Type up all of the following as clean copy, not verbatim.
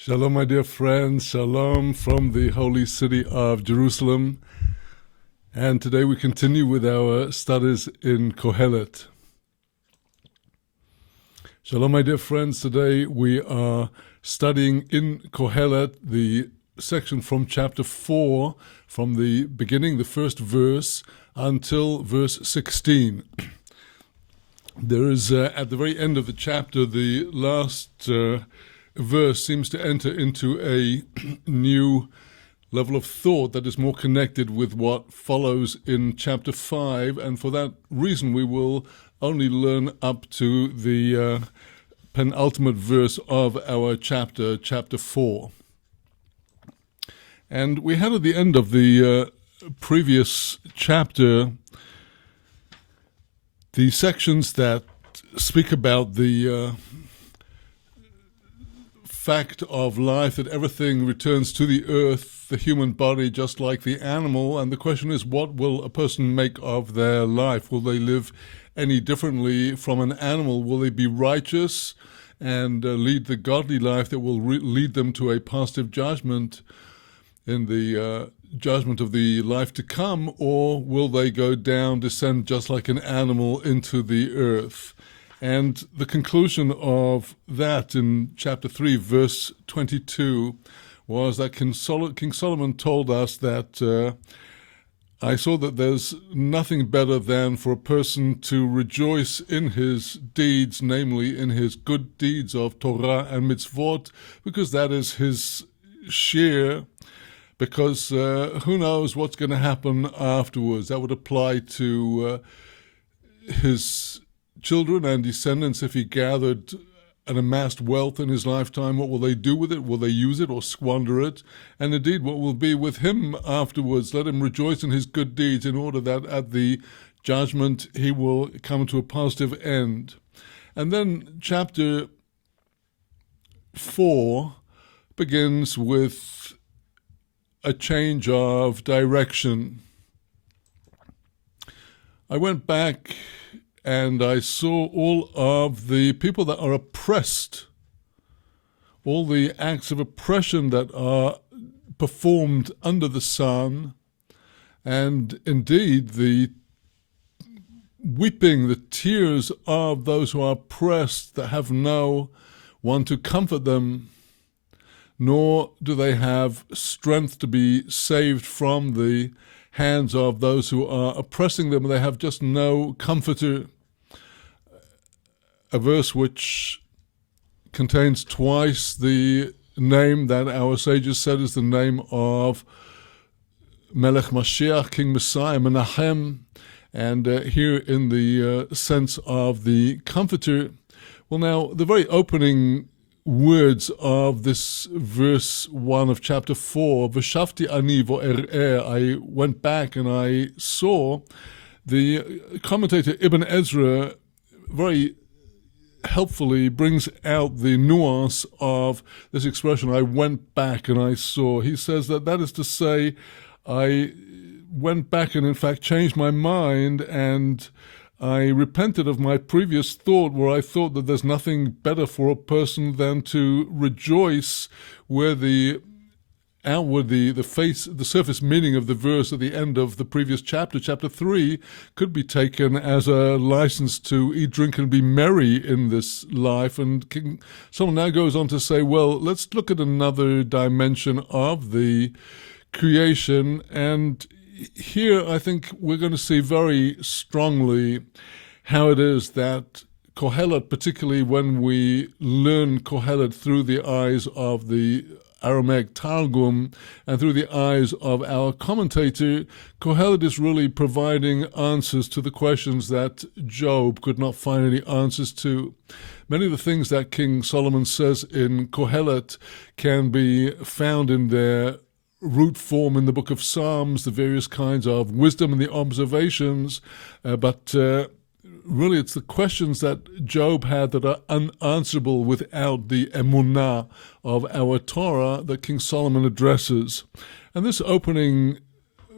Shalom, my dear friends. Shalom from the holy city of Jerusalem. And today we continue with our studies in Kohelet. Shalom, my dear friends. Today we are studying in Kohelet the section from chapter 4, from the beginning, the first verse, until verse 16. There is, at the very end of the chapter, the last verse seems to enter into a new level of thought that is more connected with what follows in chapter 5, and for that reason we will only learn up to the penultimate verse of our chapter 4. And we had at the end of the previous chapter the sections that speak about the fact of life, that everything returns to the earth, the human body, just like the animal. And the question is, what will a person make of their life? Will they live any differently from an animal? Will they be righteous and lead the godly life that will lead them to a positive judgment in the judgment of the life to come? Or will they go down, descend just like an animal into the earth? And the conclusion of that in chapter 3, verse 22, was that King Solomon told us that I saw that there's nothing better than for a person to rejoice in his deeds, namely in his good deeds of Torah and mitzvot, because that is his share, because who knows what's going to happen afterwards. That would apply to his children and descendants. If he gathered and amassed wealth in his lifetime, what will they do with it? Will they use it or squander it? And indeed, what will be with him afterwards? Let him rejoice in his good deeds, in order that at the judgment he will come to a positive end. And then chapter 4 begins with a change of direction. I went back and I saw all of the people that are oppressed, all the acts of oppression that are performed under the sun, and indeed the weeping, the tears of those who are oppressed, that have no one to comfort them, nor do they have strength to be saved from the hands of those who are oppressing them. They have just no comforter. A verse which contains twice the name that our sages said is the name of Melech Mashiach, King Messiah, Menachem, and here in the sense of the comforter. Well, now, the very opening words of this verse 1 of chapter 4, V'shavti ani vo'er'er, I went back and I saw, the commentator Ibn Ezra very helpfully brings out the nuance of this expression, I went back and I saw. He says that is to say, I went back and in fact changed my mind, and I repented of my previous thought, where I thought that there's nothing better for a person than to rejoice, where the outward, the surface meaning of the verse at the end of the previous chapter, chapter 3, could be taken as a license to eat, drink, and be merry in this life. And King Solomon now goes on to say, well, let's look at another dimension of the creation. And here I think we're going to see very strongly how it is that Kohelet, particularly when we learn Kohelet through the eyes of the Aramaic Targum and through the eyes of our commentator, Kohelet is really providing answers to the questions that Job could not find any answers to. Many of the things that King Solomon says in Kohelet can be found in their root form in the book of Psalms, the various kinds of wisdom and the observations, but really it's the questions that Job had that are unanswerable without the emunah of our Torah that King Solomon addresses. And this opening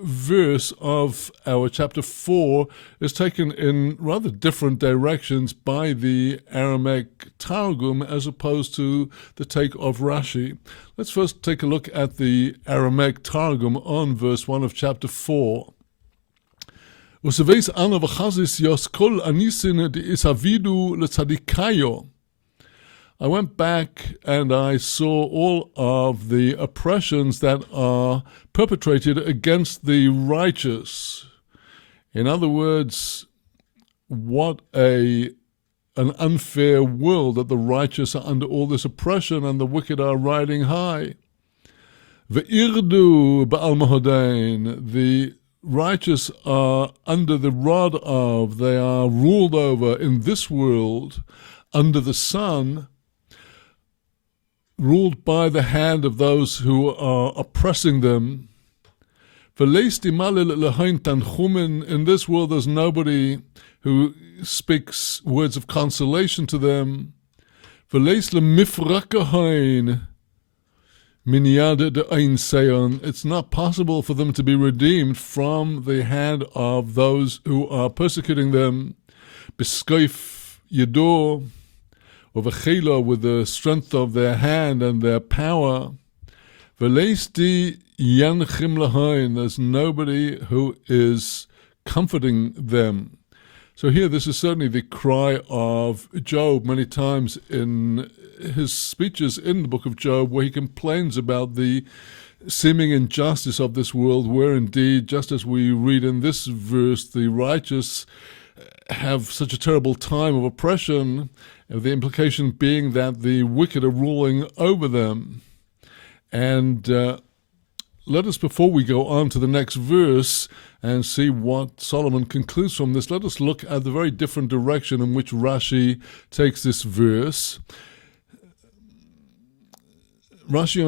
verse of our chapter 4 is taken in rather different directions by the Aramaic Targum as opposed to the take of Rashi. Let's first take a look at the Aramaic Targum on verse 1 of chapter 4. וסביס אנה וחזיס יוס כל הניסין דאיסאבידו לצדיקאיו. I went back and I saw all of the oppressions that are perpetrated against the righteous. In other words, what an unfair world that the righteous are under all this oppression and the wicked are riding high. Ve'irdu ba'al mahodain, the righteous are under the rod of, they are ruled over in this world under the sun, ruled by the hand of those who are oppressing them. In this world there's nobody who speaks words of consolation to them. It's not possible for them to be redeemed from the hand of those who are persecuting them. With the strength of their hand and their power. There's nobody who is comforting them. So here, this is certainly the cry of Job many times in his speeches in the book of Job, where he complains about the seeming injustice of this world, where indeed, just as we read in this verse, the righteous have such a terrible time of oppression, the implication being that the wicked are ruling over them. And let us, before we go on to the next verse and see what Solomon concludes from this, let us look at the very different direction in which Rashi takes this verse. Rashi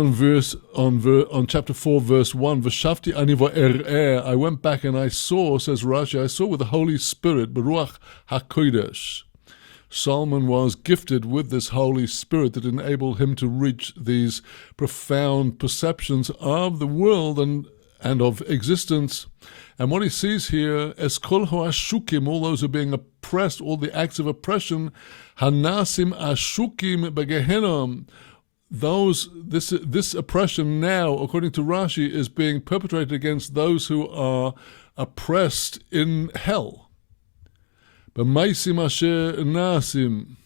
on chapter 4 verse 1, V'shavti ani va'er'er, I went back and I saw, says Rashi, I saw with the Holy Spirit, Beruach HaKodesh. Solomon was gifted with this Holy Spirit that enabled him to reach these profound perceptions of the world and of existence. And what he sees here, Eskol ha'ashukim, all those who are being oppressed, all the acts of oppression, Hanasim ashukim begehenom, this oppression now, according to Rashi, is being perpetrated against those who are oppressed in hell. B'maisim asher nasim,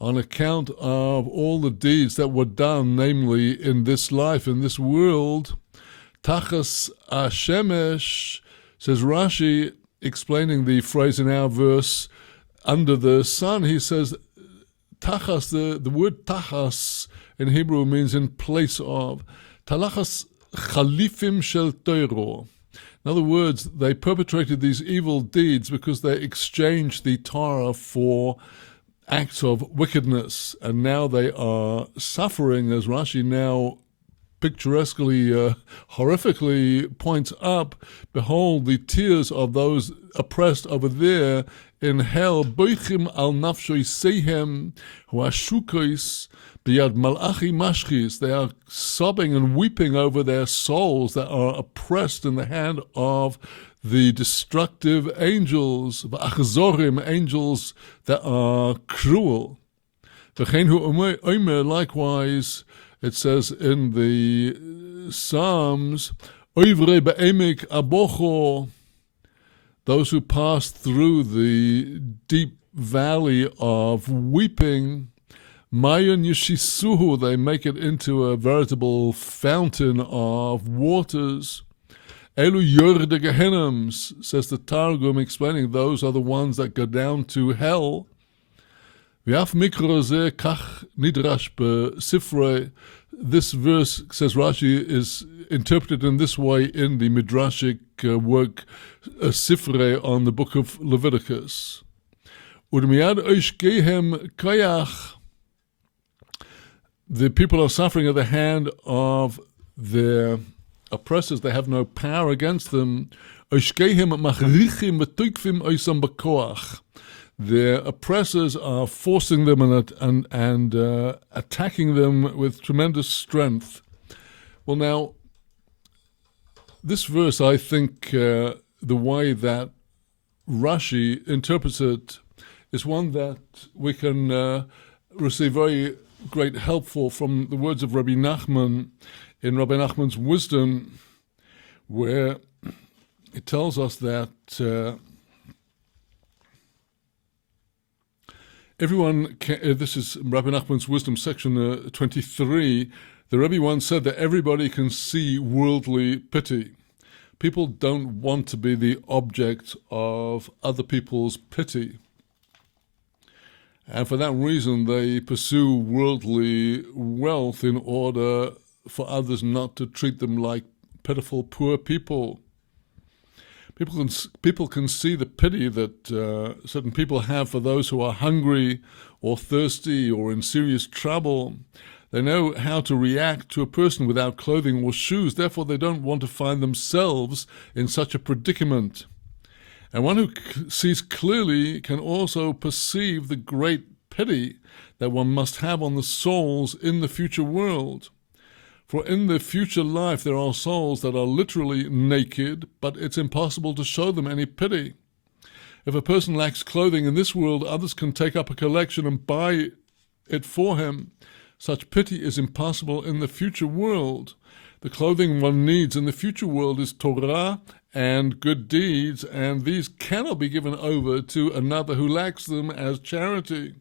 on account of all the deeds that were done, namely in this life, in this world. Tachas ashemesh, says Rashi, explaining the phrase in our verse, under the sun, he says, tachas, the word tachas in Hebrew means in place of. Talachas chalifim shel teiro. In other words, they perpetrated these evil deeds because they exchanged the Torah for acts of wickedness, and now they are suffering, as Rashi now picturesquely, horrifically points up. Behold, the tears of those oppressed over there in hell. Boichim al nafshoi sehem huashukos biyad malachi mashchis. They are sobbing and weeping over their souls that are oppressed in the hand of the destructive angels, v'achzorim, angels that are cruel. V'chein hu omer, likewise, it says in the Psalms, oivre be'emek abocho, those who pass through the deep valley of weeping, mayon yishisuhu, they make it into a veritable fountain of waters. Elu yorde gehenams, says the Targum, explaining those are the ones that go down to hell. V'af mikro zeh kach nidrash be'sifrei. This verse, says Rashi, is interpreted in this way in the midrashic work Sifrei on the book of Leviticus. Udmiyad oish gehem kayach. The people are suffering at the hand of their oppressors. They have no power against them. Oish gehem machrichim v'tuikvim oisam b'koach. Their oppressors are forcing them and attacking them with tremendous strength. Well, now, this verse, I think, the way that Rashi interprets it is one that we can receive very great help from the words of Rabbi Nachman in Rabbi Nachman's Wisdom, where it tells us that everyone can, this is Rabbi Nachman's Wisdom, section 23. The Rebbe once said that everybody can see worldly pity. People don't want to be the object of other people's pity. And for that reason, they pursue worldly wealth in order for others not to treat them like pitiful, poor people. People can see the pity that certain people have for those who are hungry or thirsty or in serious trouble. They know how to react to a person without clothing or shoes. Therefore, they don't want to find themselves in such a predicament. And one who sees clearly can also perceive the great pity that one must have on the souls in the future world. For in the future life there are souls that are literally naked, but it's impossible to show them any pity. If a person lacks clothing in this world, others can take up a collection and buy it for him. Such pity is impossible in the future world. The clothing one needs in the future world is Torah and good deeds, and these cannot be given over to another who lacks them as charity.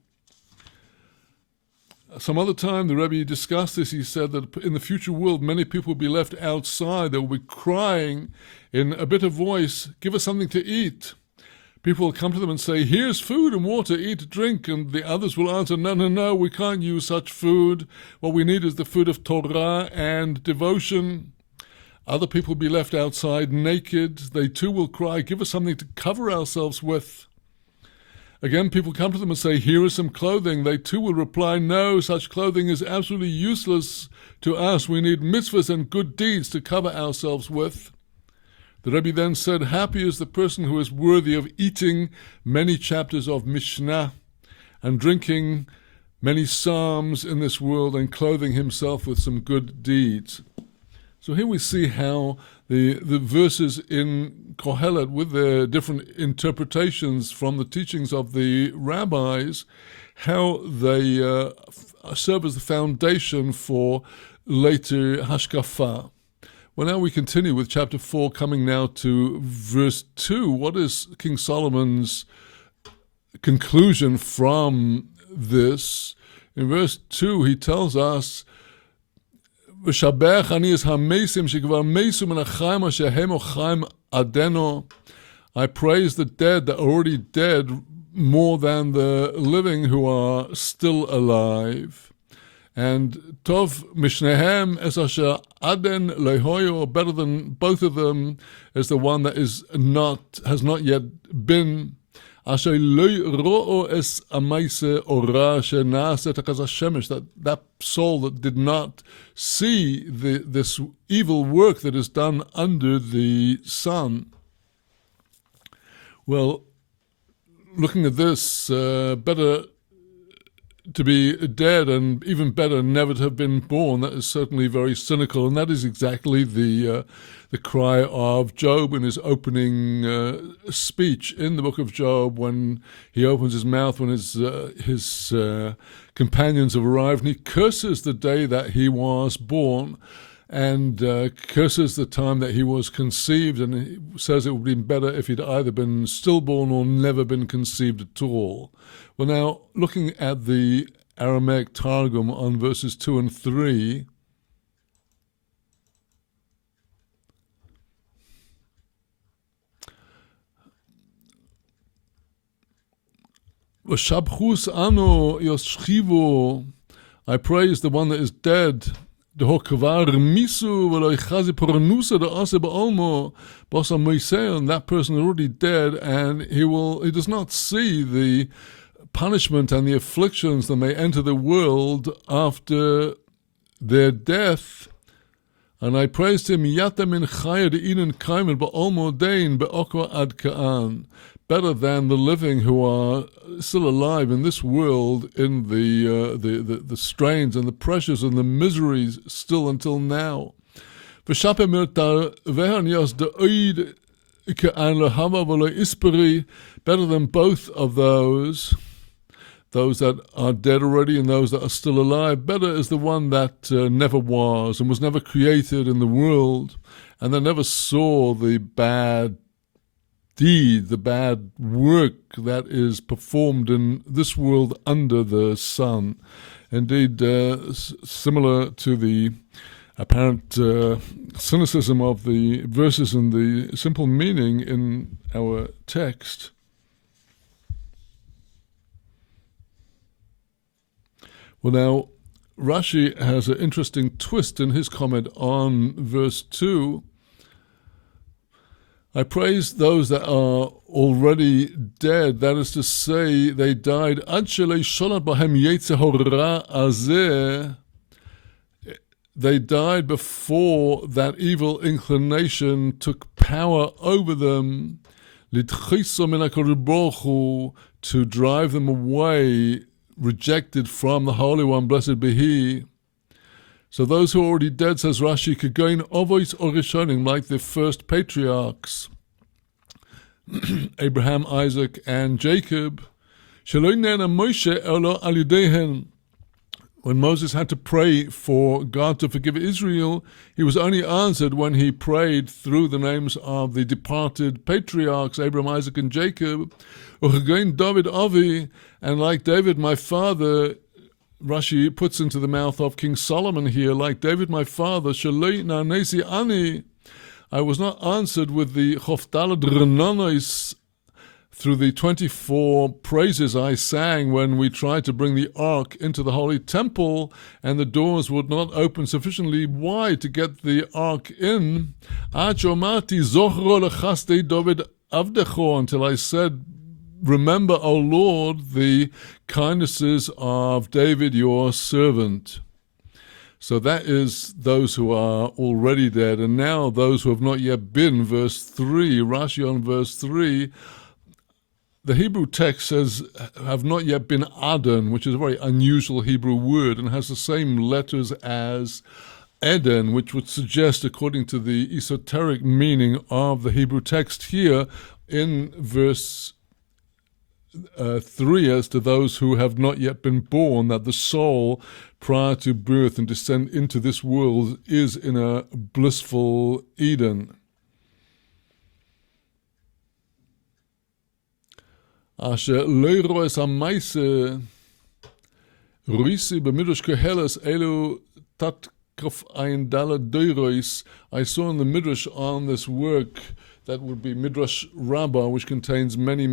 Some other time the Rebbe discussed this. He said that in the future world many people will be left outside. They will be crying in a bitter voice, "Give us something to eat." People will come to them and say, "Here's food and water, eat, drink," and the others will answer, No, we can't use such food. What we need is the food of Torah and devotion." Other people will be left outside naked. They too will cry, "Give us something to cover ourselves with." Again, people come to them and say, "Here is some clothing." They too will reply, "No, such clothing is absolutely useless to us. We need mitzvahs and good deeds to cover ourselves with." The Rebbe then said, "Happy is the person who is worthy of eating many chapters of Mishnah and drinking many psalms in this world and clothing himself with some good deeds." So here we see how the verses in Kohelet, with their different interpretations from the teachings of the rabbis, how they serve as the foundation for later hashkafa. Well, now we continue with chapter 4, coming now to verse 2. What is King Solomon's conclusion from this? In verse 2, he tells us, "V'shabech ani es hamesim shekvar mesu min hachaim asher hem ochaim adeno." I praise the dead that are already dead more than the living who are still alive. And Tov Mishnehem es asher aden lehoyo, better than both of them is the one that has not yet been. Asher lo ro'o es amaise ora shenaset achaz hashemesh, that soul that did not see this evil work that is done under the sun. Well, looking at this, better to be dead and even better never to have been born. That is certainly very cynical, and that is exactly the cry of Job in his opening speech in the book of Job, when he opens his mouth, when his companions have arrived, and he curses the day that he was born and curses the time that he was conceived, and he says it would be better if he'd either been stillborn or never been conceived at all. Well, now, looking at the Aramaic Targum on verses 2 and 3, V'shabchus ano yoshchivu, I praise the one that is dead. And that person is already dead, and he does not see the punishment and the afflictions that may enter the world after their death. And I praised him, better than the living who are still alive in this world, in the strains and the pressures and the miseries still until now. Beshape miltar vehanios de oid ke an lehama v'lo isperi, better than both of those that are dead already and those that are still alive. Better is the one that never was and was never created in the world, and that never saw the bad deed, the bad work that is performed in this world under the sun. Indeed, similar to the apparent cynicism of the verses and the simple meaning in our text. Well, now, Rashi has an interesting twist in his comment on verse 2. I praise those that are already dead, that is to say, they died. Ad shelei sholat bahem yetzer hora azeh. They died before that evil inclination took power over them, litchiso min HaKadosh Baruch Hu, to drive them away, rejected from the Holy One, blessed be He. So those who are already dead, says Rashi, could go in ovois or rishonim, like the first patriarchs, Abraham, Isaac, and Jacob. Shelo nena Moshe elo al yedehen. When Moses had to pray for God to forgive Israel, he was only answered when he prayed through the names of the departed patriarchs, Abraham, Isaac, and Jacob. David Avi, and like David, my father, Rashi puts into the mouth of King Solomon here, like David, my father, Shalei na nesi ani, I was not answered with the Chofdalad Renanos, through the 24 praises I sang when we tried to bring the ark into the holy temple and the doors would not open sufficiently wide to get the ark in. Until I said, remember, O Lord, the kindnesses of David, your servant. So that is those who are already dead. And now those who have not yet been, verse 3, Rashi on verse 3, the Hebrew text says, have not yet been Adon, which is a very unusual Hebrew word and has the same letters as Eden, which would suggest, according to the esoteric meaning of the Hebrew text here in verse 3, as to those who have not yet been born, that the soul prior to birth and descent into this world is in a blissful Eden. Asher leiro es amaise ruisi b'midrash Kohelet elu tat kaf ein dala deirois. I saw in the midrash on this work that would be Midrash Rabbah, which contains many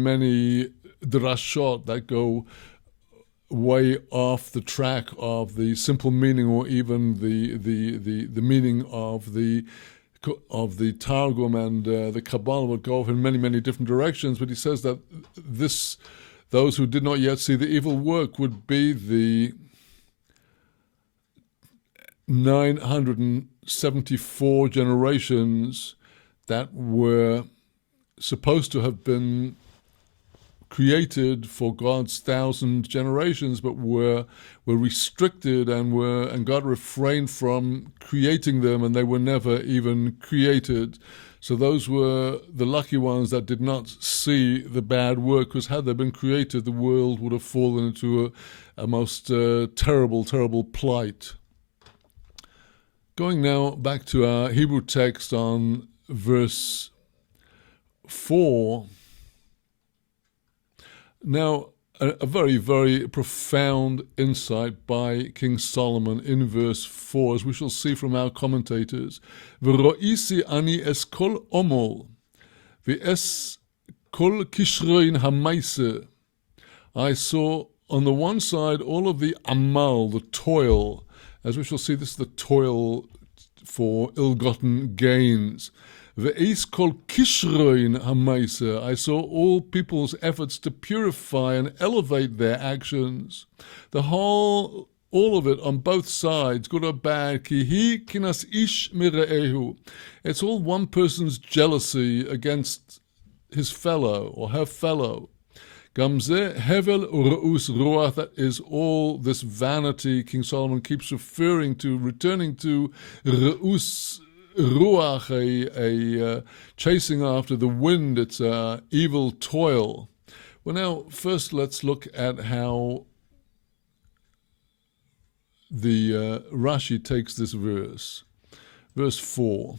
drashot that go way off the track of the simple meaning or even the meaning of the Targum, and the Kabbalah would go off in many different directions. But he says that those who did not yet see the evil work would be the 974 generations that were supposed to have been created for God's 1,000 generations, but were restricted and God refrained from creating them, and they were never even created. So those were the lucky ones that did not see the bad work, because had they been created, the world would have fallen into a most terrible plight. Going now back to our Hebrew text on verse 4. Now, a very profound insight by King Solomon in verse 4, as we shall see from our commentators. V'ro'isi ani es kol omol, v'es kol kishrein hamaise. I saw on the one side all of the amal, the toil. As we shall see, this is the toil for ill-gotten gains. Ve'es kol kishrein hamaisa. I saw all people's efforts to purify and elevate their actions. All of it on both sides, good or bad. Ki hi kinas ish mire'ehu. It's all one person's jealousy against his fellow or her fellow. Gamze hevel u're'us ruach. That is all this vanity King Solomon keeps returning to re'us ruach, a chasing after the wind. It's evil toil. Well, now, first let's look at how the Rashi takes this verse. Verse 4.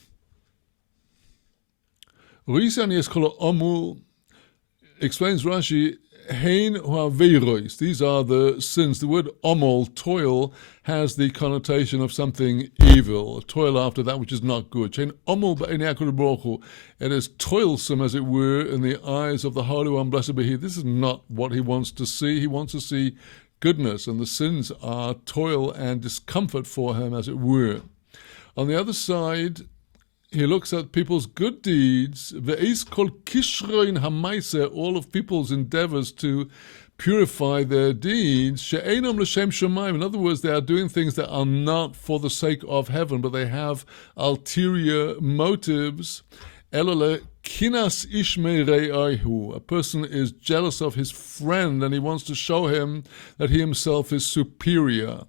Explains Rashi, Hein ha'aveiros. These are the sins. The word omol, toil, has the connotation of something evil. Toil after that which is not good. Hein omol b'einei HaKadosh Baruch Hu. It is toilsome, as it were, in the eyes of the Holy One, blessed be He. This is not what He wants to see. He wants to see goodness, and the sins are toil and discomfort for Him, as it were. On the other side, He looks at people's good deeds, ve'is kol kishrein hamaiseh, all of people's endeavors to purify their deeds, she'einam l'shem shamayim. In other words, they are doing things that are not for the sake of heaven, but they have ulterior motives. Elole kinas ishmei re'ayhu. A person is jealous of his friend, and he wants to show him that he himself is superior.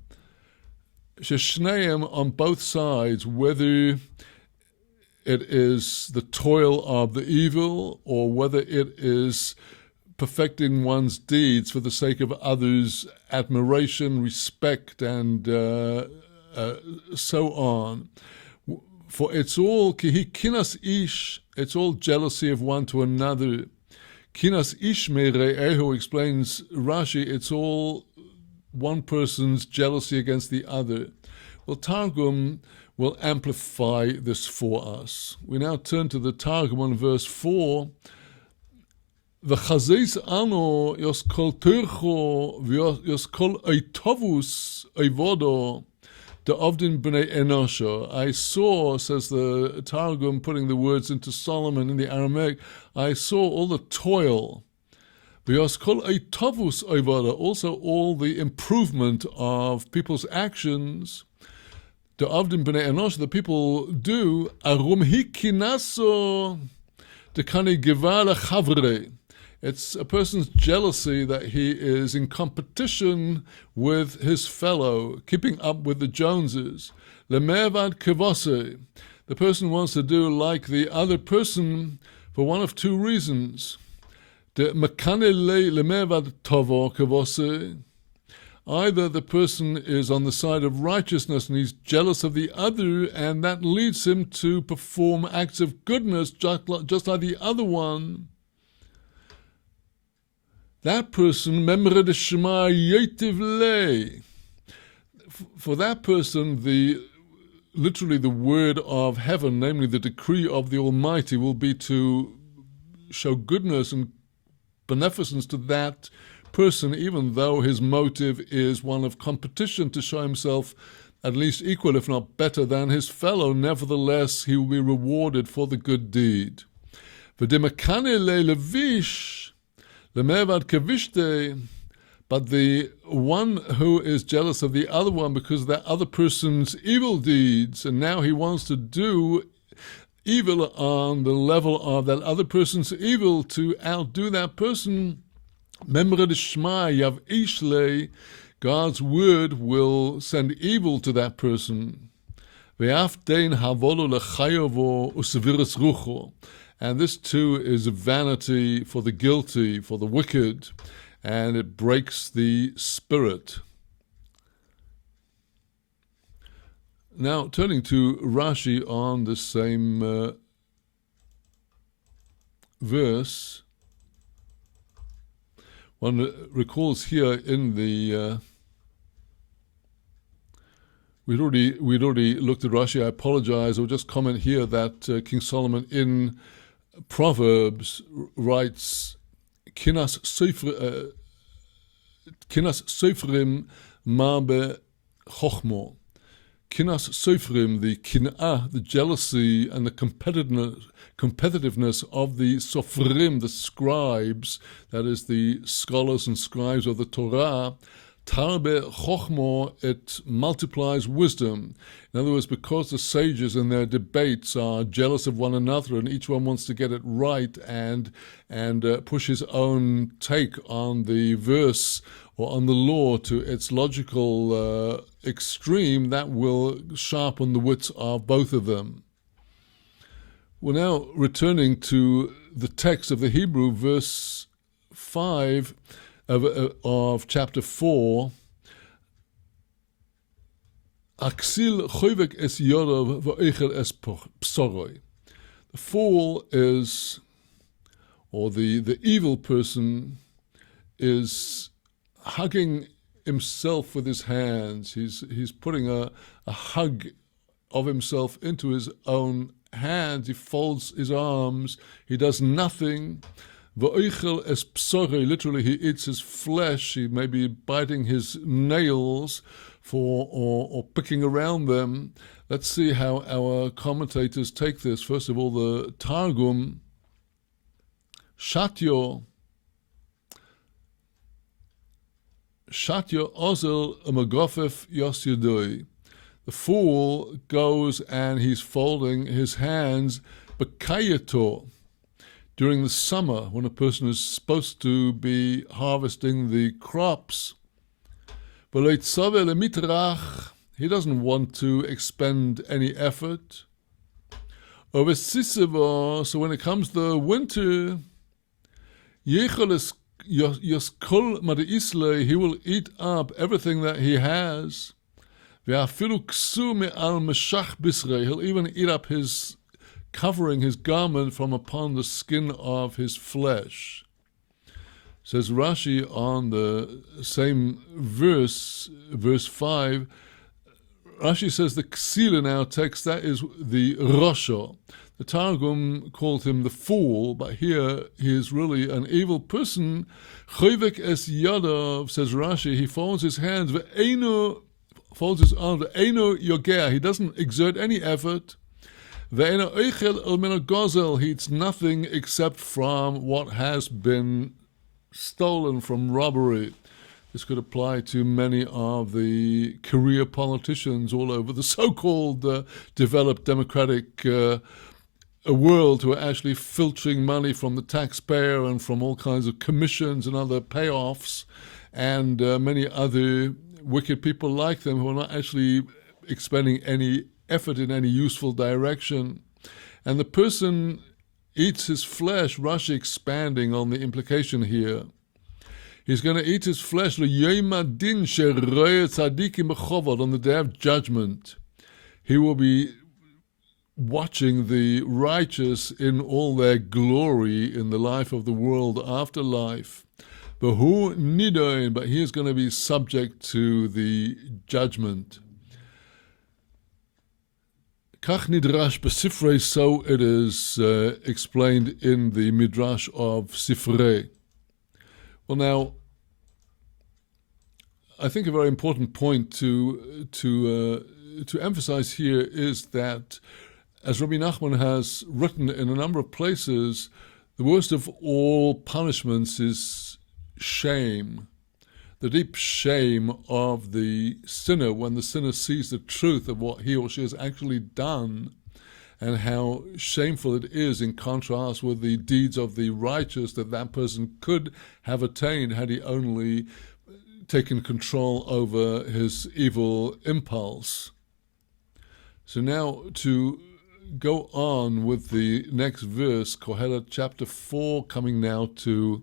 Sheshneim, on both sides, whether it is the toil of the evil, or whether it is perfecting one's deeds for the sake of others' admiration, respect, and so on. For it's all kihi kinas ish, it's all jealousy of one to another. Kinas ish me re'ehu, explains Rashi, it's all one person's jealousy against the other. Well, Targum will amplify this for us. We now turn to the Targum on verse 4. V'chazes ano yoskol tercho v'yoskol eitovus eivodo de'ovdin b'nei enosha. I saw, says the Targum, putting the words into Solomon in the Aramaic, I saw all the toil. V'yoskol eitovus eivodo, also all the improvement of people's actions. The Avdim B'nei Enosh, the people do, arum hikinaso dekani givala chavre. It's a person's jealousy that he is in competition with his fellow, keeping up with the Joneses. Lemevad kevose. The person wants to do like the other person for one of two reasons. De makane le lemevad tovo kevose. Either the person is on the side of righteousness and he's jealous of the other, and that leads him to perform acts of goodness just like the other one. That person, memre de shema yetiv le. For that person, literally the word of heaven, namely the decree of the Almighty, will be to show goodness and beneficence to that person, even though his motive is one of competition to show himself at least equal, if not better, than his fellow. Nevertheless, he will be rewarded for the good deed. But the one who is jealous of the other one because of that other person's evil deeds, and now he wants to do evil on the level of that other person's evil to outdo that person, Memre de Shema Yav Ishle, God's word will send evil to that person. And this too is vanity for the guilty, for the wicked, and it breaks the spirit. Now, turning to Rashi on the same verse, one recalls here in the we'd already looked at Rashi. I apologize. I'll just comment here that King Solomon in Proverbs writes Kinas Seifrim Mabe Chochmo. Kinas Seifrim, the kin'ah, the jealousy and the competitiveness of the Sofrim, the scribes, that is the scholars and scribes of the Torah, Tarbe Chochmo, it multiplies wisdom. In other words, because the sages in their debates are jealous of one another and each one wants to get it right and push his own take on the verse or on the law to its logical extreme, that will sharpen the wits of both of them. We're now returning to the text of the Hebrew, verse 5 of chapter 4. Aksil choivek es yodav v'oichel es psoroi. The fool is, or the evil person is hugging himself with his hands. He's putting a hug of himself into his own hands. He folds his arms. He does nothing. V'oichel es psoroi. Literally, he eats his flesh. He may be biting his nails or picking around them. Let's see how our commentators take this. First of all, the Targum, Shatyo ozel amagofef yos yudoi. The fool goes and he's folding his hands, bekayato, during the summer when a person is supposed to be harvesting the crops. He doesn't want to expend any effort. So when it comes to winter, he will eat up everything that he has. He'll even eat up his covering, his garment from upon the skin of his flesh. Says Rashi on the same verse 5, Rashi says the ksil in our text, that is the Rosho. The Targum called him the fool, but here he is really an evil person. Choivek es yadav, says Rashi, he folds his hands, folds his arms, ve'eno yogea, he doesn't exert any effort. Ve'eno oichel el meno gozel, he eats nothing except from what has been stolen from robbery. This could apply to many of the career politicians all over the so-called developed democratic world who are actually filtering money from the taxpayer and from all kinds of commissions and other payoffs, and many other wicked people like them who are not actually expending any effort in any useful direction. And the person eats his flesh, Rashi expanding on the implication here. He's going to eat his flesh on the day of judgment. He will be watching the righteous in all their glory in the life of the world after life. But he is going to be subject to the judgment. Kach nidrash besifrei, so it is explained in the Midrash of Sifrei. Well, now, I think a very important point to emphasize here is that, as Rabbi Nachman has written in a number of places, the worst of all punishments is shame. The deep shame of the sinner when the sinner sees the truth of what he or she has actually done, and how shameful it is in contrast with the deeds of the righteous that person could have attained had he only taken control over his evil impulse. So now to go on with the next verse, Kohelet chapter 4, coming now to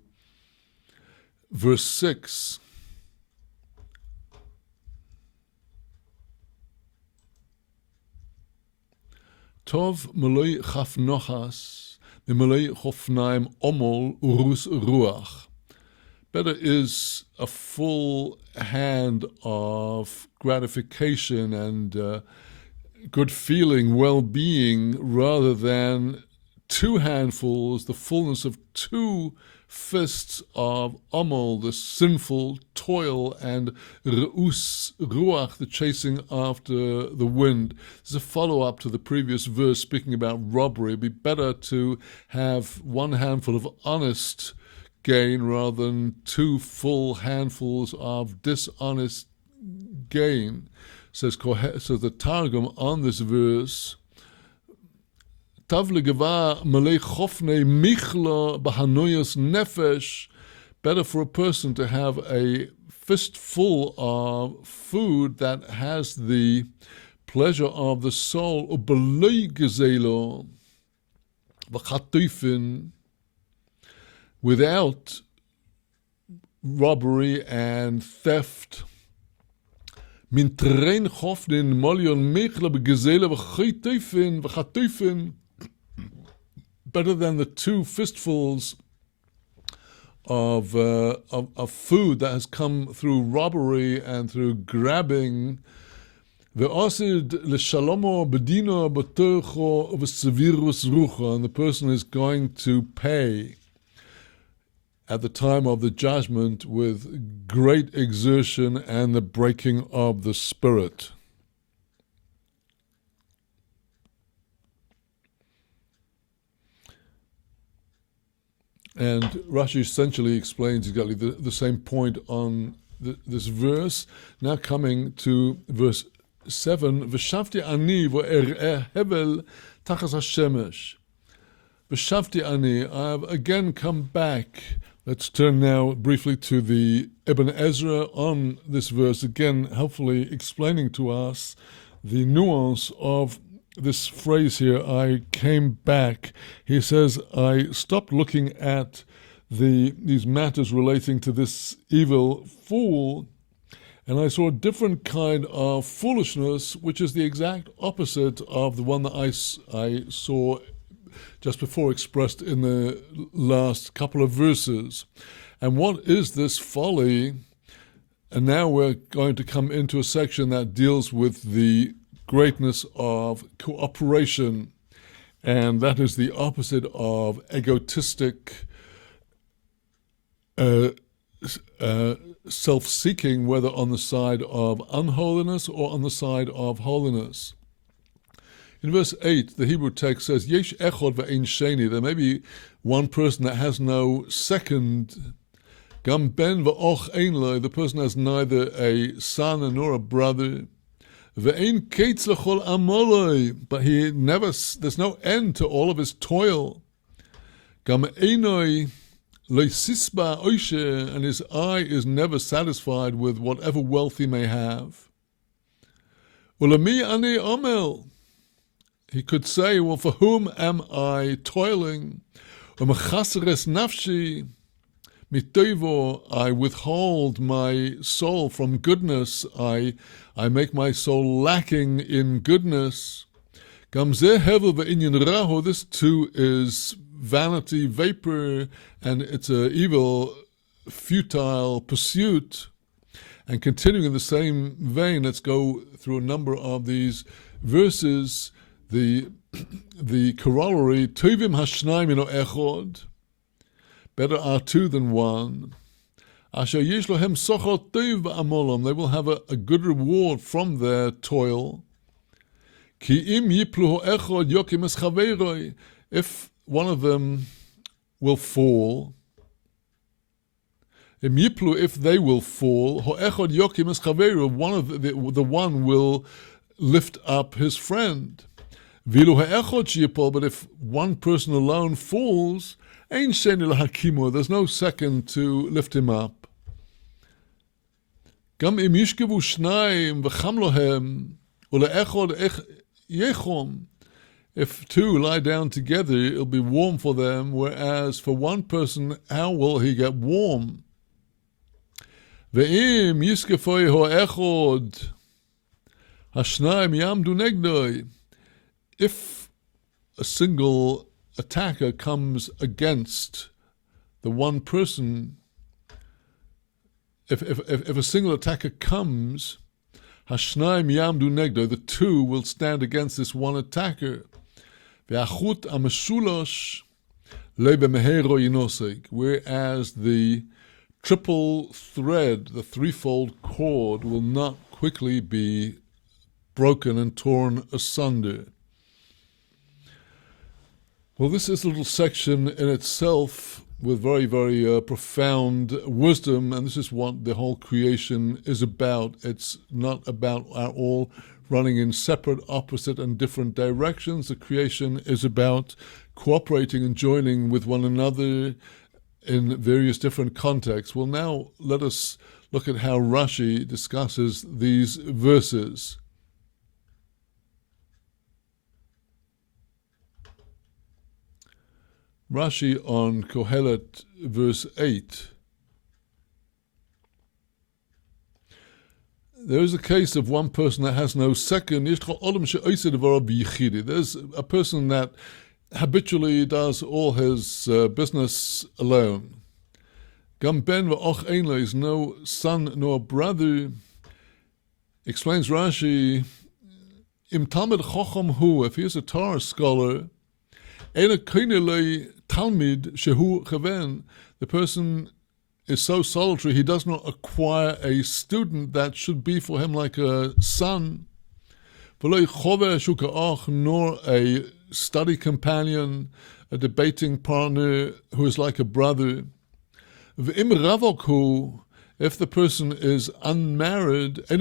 verse 6. Tov meloi chafnochas, meloi chofnaim omol urus ruach. Better is a full hand of gratification and good feeling, well-being, rather than two handfuls, the fullness of two fists of omol, the sinful toil, and re'us ruach, the chasing after the wind. This is a follow-up to the previous verse speaking about robbery. It'd be better to have one handful of honest gain rather than two full handfuls of dishonest gain. Says the Targum on this verse, Tav legeva malei chofnei michla bahanoyas nefesh. Better for a person to have a fistful of food that has the pleasure of the soul, ubelei gezelo, v'chatufin, without robbery and theft. Min trein chofnin molion mechla begezela v'chatufin, better than the two fistfuls of food that has come through robbery and through grabbing. Ve'osid l'shalomo bedino b'tocho v'sevirus rucha, and the person is going to pay at the time of the judgment with great exertion and the breaking of the spirit. And Rashi essentially explains exactly the same point on this verse. Now coming to verse 7, V'shavti ani v'er'eh hevel tachas hashemesh. V'shavti ani, I have again come back. Let's turn now briefly to the Ibn Ezra on this verse, again helpfully explaining to us the nuance of this phrase here, I came back. He says, I stopped looking at these matters relating to this evil fool, and I saw a different kind of foolishness, which is the exact opposite of the one that I saw just before expressed in the last couple of verses. And what is this folly? And now we're going to come into a section that deals with the greatness of cooperation, and that is the opposite of egotistic self-seeking, whether on the side of unholiness or on the side of holiness. In verse 8, the Hebrew text says, Yesh echod ve'ein sheni, there may be one person that has no second. Gam ben ve'och ein lo, the person has neither a son nor a brother. Ve'ein keitz lechol amoloi, but there's no end to all of his toil. Gam einoi leisisba oishe, and his eye is never satisfied with whatever wealth he may have. Ulami ani omel, he could say, well, for whom am I toiling? Umechaseres nafshi mitoivo, I withhold my soul from goodness. I make my soul lacking in goodness. Gamzeh hevel ve'inyan raho, this too is vanity, vapor, and it's an evil, futile pursuit. And continuing in the same vein, let's go through a number of these verses. The corollary, Tovim hashnaim ino echod, better are two than one. Asher yesh lohem sochor tov ba'amolom, they will have a good reward from their toil. Ki im yiplu ho'echod yokim es chaveroi, if one of them will fall, im yiplu, if they will fall, ho'echod yokim es chaveroi, one of the one will lift up his friend. Vilu ha'echod sheyipol, but if one person alone falls, ein sheni lahakimo, there's no second to lift him up. Gam im yishkevu shnayim v'cham lohem, ule'echod yechom, if two lie down together, it'll be warm for them, whereas for one person, how will he get warm? Ve'im yiskefoi ho'echod, hashnayim yamdu negdoi, if a single attacker comes against the one person, if a single attacker comes, Hashnaim yamdu negdo, the two will stand against this one attacker. Ve'achut ameshulosh lebemehero yinoseg, whereas the triple thread, the threefold cord, will not quickly be broken and torn asunder. Well, this is a little section in itself with very, very profound wisdom, and this is what the whole creation is about. It's not about our all running in separate, opposite, and different directions. The creation is about cooperating and joining with one another in various different contexts. Well, now let us look at how Rashi discusses these verses. Rashi on Kohelet, verse 8. There is a case of one person that has no second. There's a person that habitually does all his business alone. Gam ben v'och ein is no son nor brother. Explains Rashi, Im Talmud Chacham hu, if he is a Torah scholar, Ena Kainele Talmid Shehu Chaven, the person is so solitary he does not acquire a student that should be for him like a son, nor a study companion, a debating partner who is like a brother. If the person is unmarried, if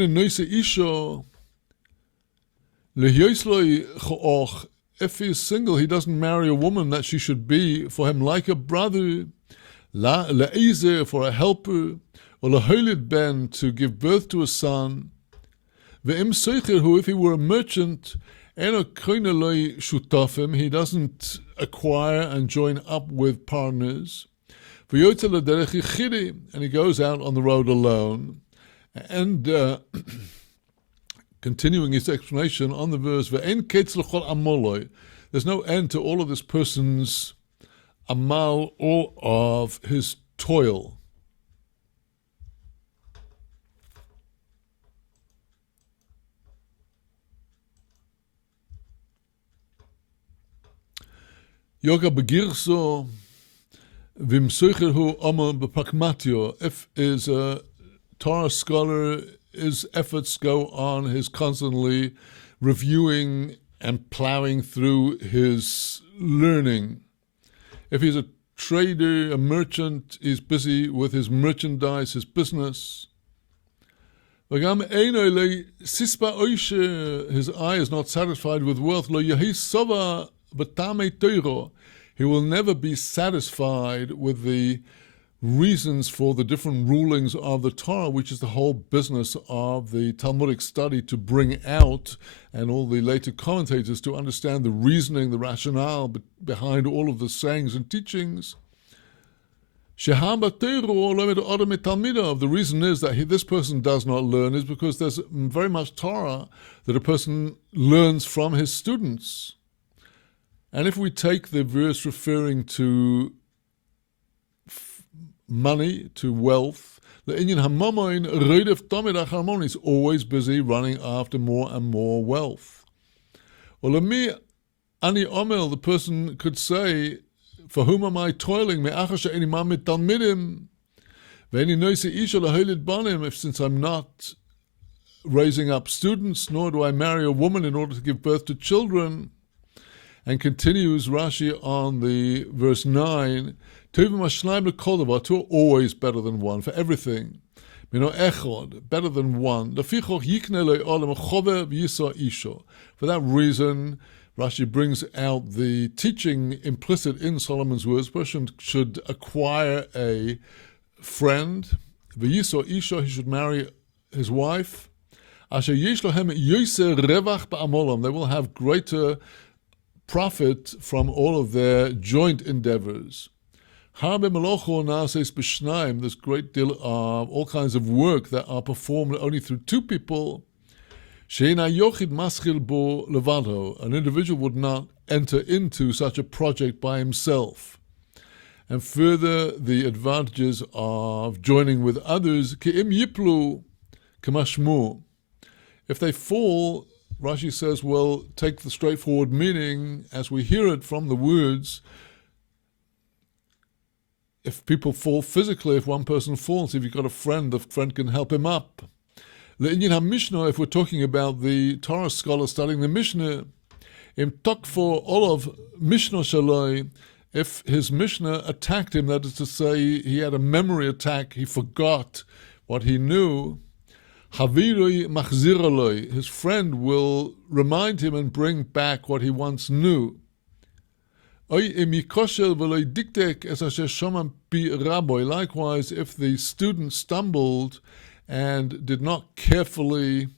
he is single, he doesn't marry a woman that she should be for him like a brother, for a helper, or lehoilid ben, to give birth to a son. If he were a merchant, he doesn't acquire and join up with partners. And he goes out on the road alone. And continuing his explanation on the verse, there's no end to all of this person's amal, all of his toil. Yoga begirso vimsucherhu amal bepakmatio. If is a Torah scholar, his efforts go on, his constantly reviewing and plowing through his learning. If he's a trader, a merchant, he's busy with his merchandise, his business. His eye is not satisfied with wealth. He will never be satisfied with the reasons for the different rulings of the Torah, which is the whole business of the Talmudic study, to bring out, and all the later commentators to understand the reasoning, the rationale behind all of the sayings and teachings. The reason is that this person does not learn is because there's very much Torah that a person learns from his students. And if we take the verse referring to money, to wealth, is always busy running after more and more wealth. The person could say, for whom am I toiling? If since I'm not raising up students, nor do I marry a woman in order to give birth to children. And continues Rashi on the verse 9, two are always better than one, for everything. Better than one. For that reason, Rashi brings out the teaching implicit in Solomon's words. A person should acquire a friend. He should marry his wife. They will have greater profit from all of their joint endeavors. There's great deal of all kinds of work that are performed only through two people. An individual would not enter into such a project by himself. And further, the advantages of joining with others, if they fall, Rashi says, well, take the straightforward meaning as we hear it from the words. If people fall physically, if one person falls, if you've got a friend, the friend can help him up. The Inyan HaMishnah, if we're talking about the Torah scholar studying the Mishnah, im tok for all of Mishnah Shaloi, if his Mishnah attacked him, that is to say, he had a memory attack, he forgot what he knew, Haviroi machziraloi, his friend will remind him and bring back what he once knew. Likewise, if the student stumbled and did not carefully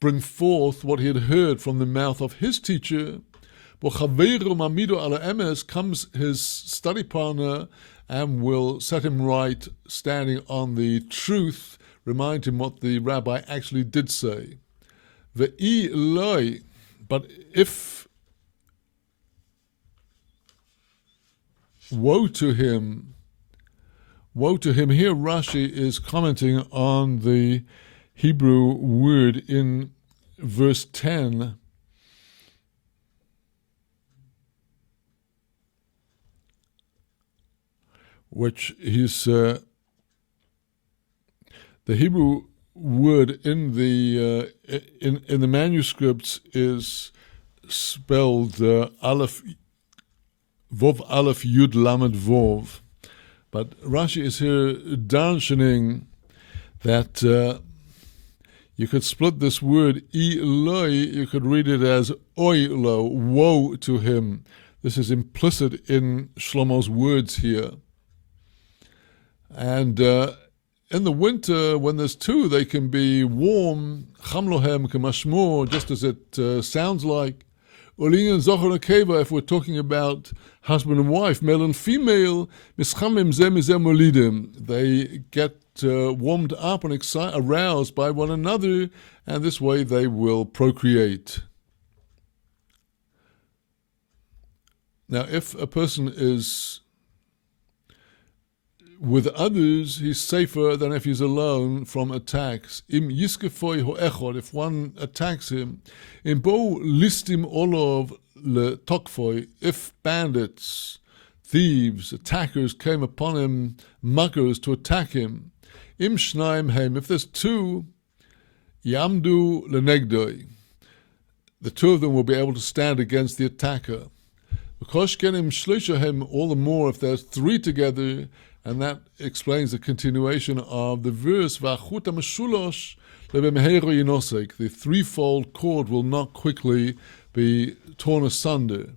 bring forth what he had heard from the mouth of his teacher, Comes his study partner and will set him right, standing on the truth, remind him what the rabbi actually did say. But if woe to him, here Rashi is commenting on the Hebrew word in verse 10, which is the Hebrew word in the manuscripts is spelled Aleph Vov Aleph Yud Lamed Vov, but Rashi is here darshaning that you could split this word Eloi, you could read it as Oilo, woe to him. This is implicit in Shlomo's words here. And in the winter, when there's two, they can be warm, chamlohem kemashmo, just as it sounds like. Ulin zocher nekeva, if we're talking about husband and wife, male and female, mischamim zem molidim. They get warmed up and aroused by one another, and this way they will procreate. Now, if a person is with others, he's safer than if he's alone from attacks. Im yiskefoi ho'echod, if one attacks him. Im bo listim olov le tokfoi, if bandits, thieves, attackers came upon him, muggers to attack him. Im shnaim heim, if there's two, yamdu lenegdoi, the two of them will be able to stand against the attacker. Because kenim shlishahem, all the more if there's three together. And that explains the continuation of the verse, the threefold cord will not quickly be torn asunder.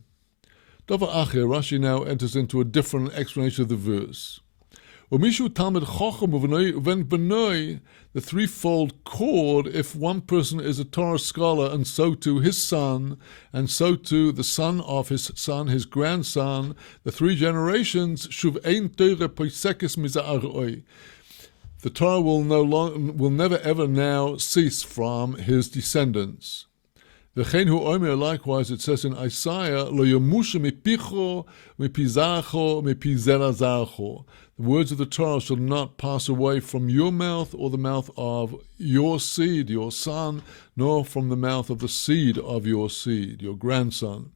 Rashi now enters into a different explanation of the verse. The threefold cord, if one person is a Torah scholar, and so too his son, and so too the son of his son, his grandson, the three generations, the Torah will never ever now cease from his descendants. Likewise, it says in Isaiah, the words of the Torah shall not pass away from your mouth or the mouth of your seed, your son, nor from the mouth of the seed of your seed, your grandson.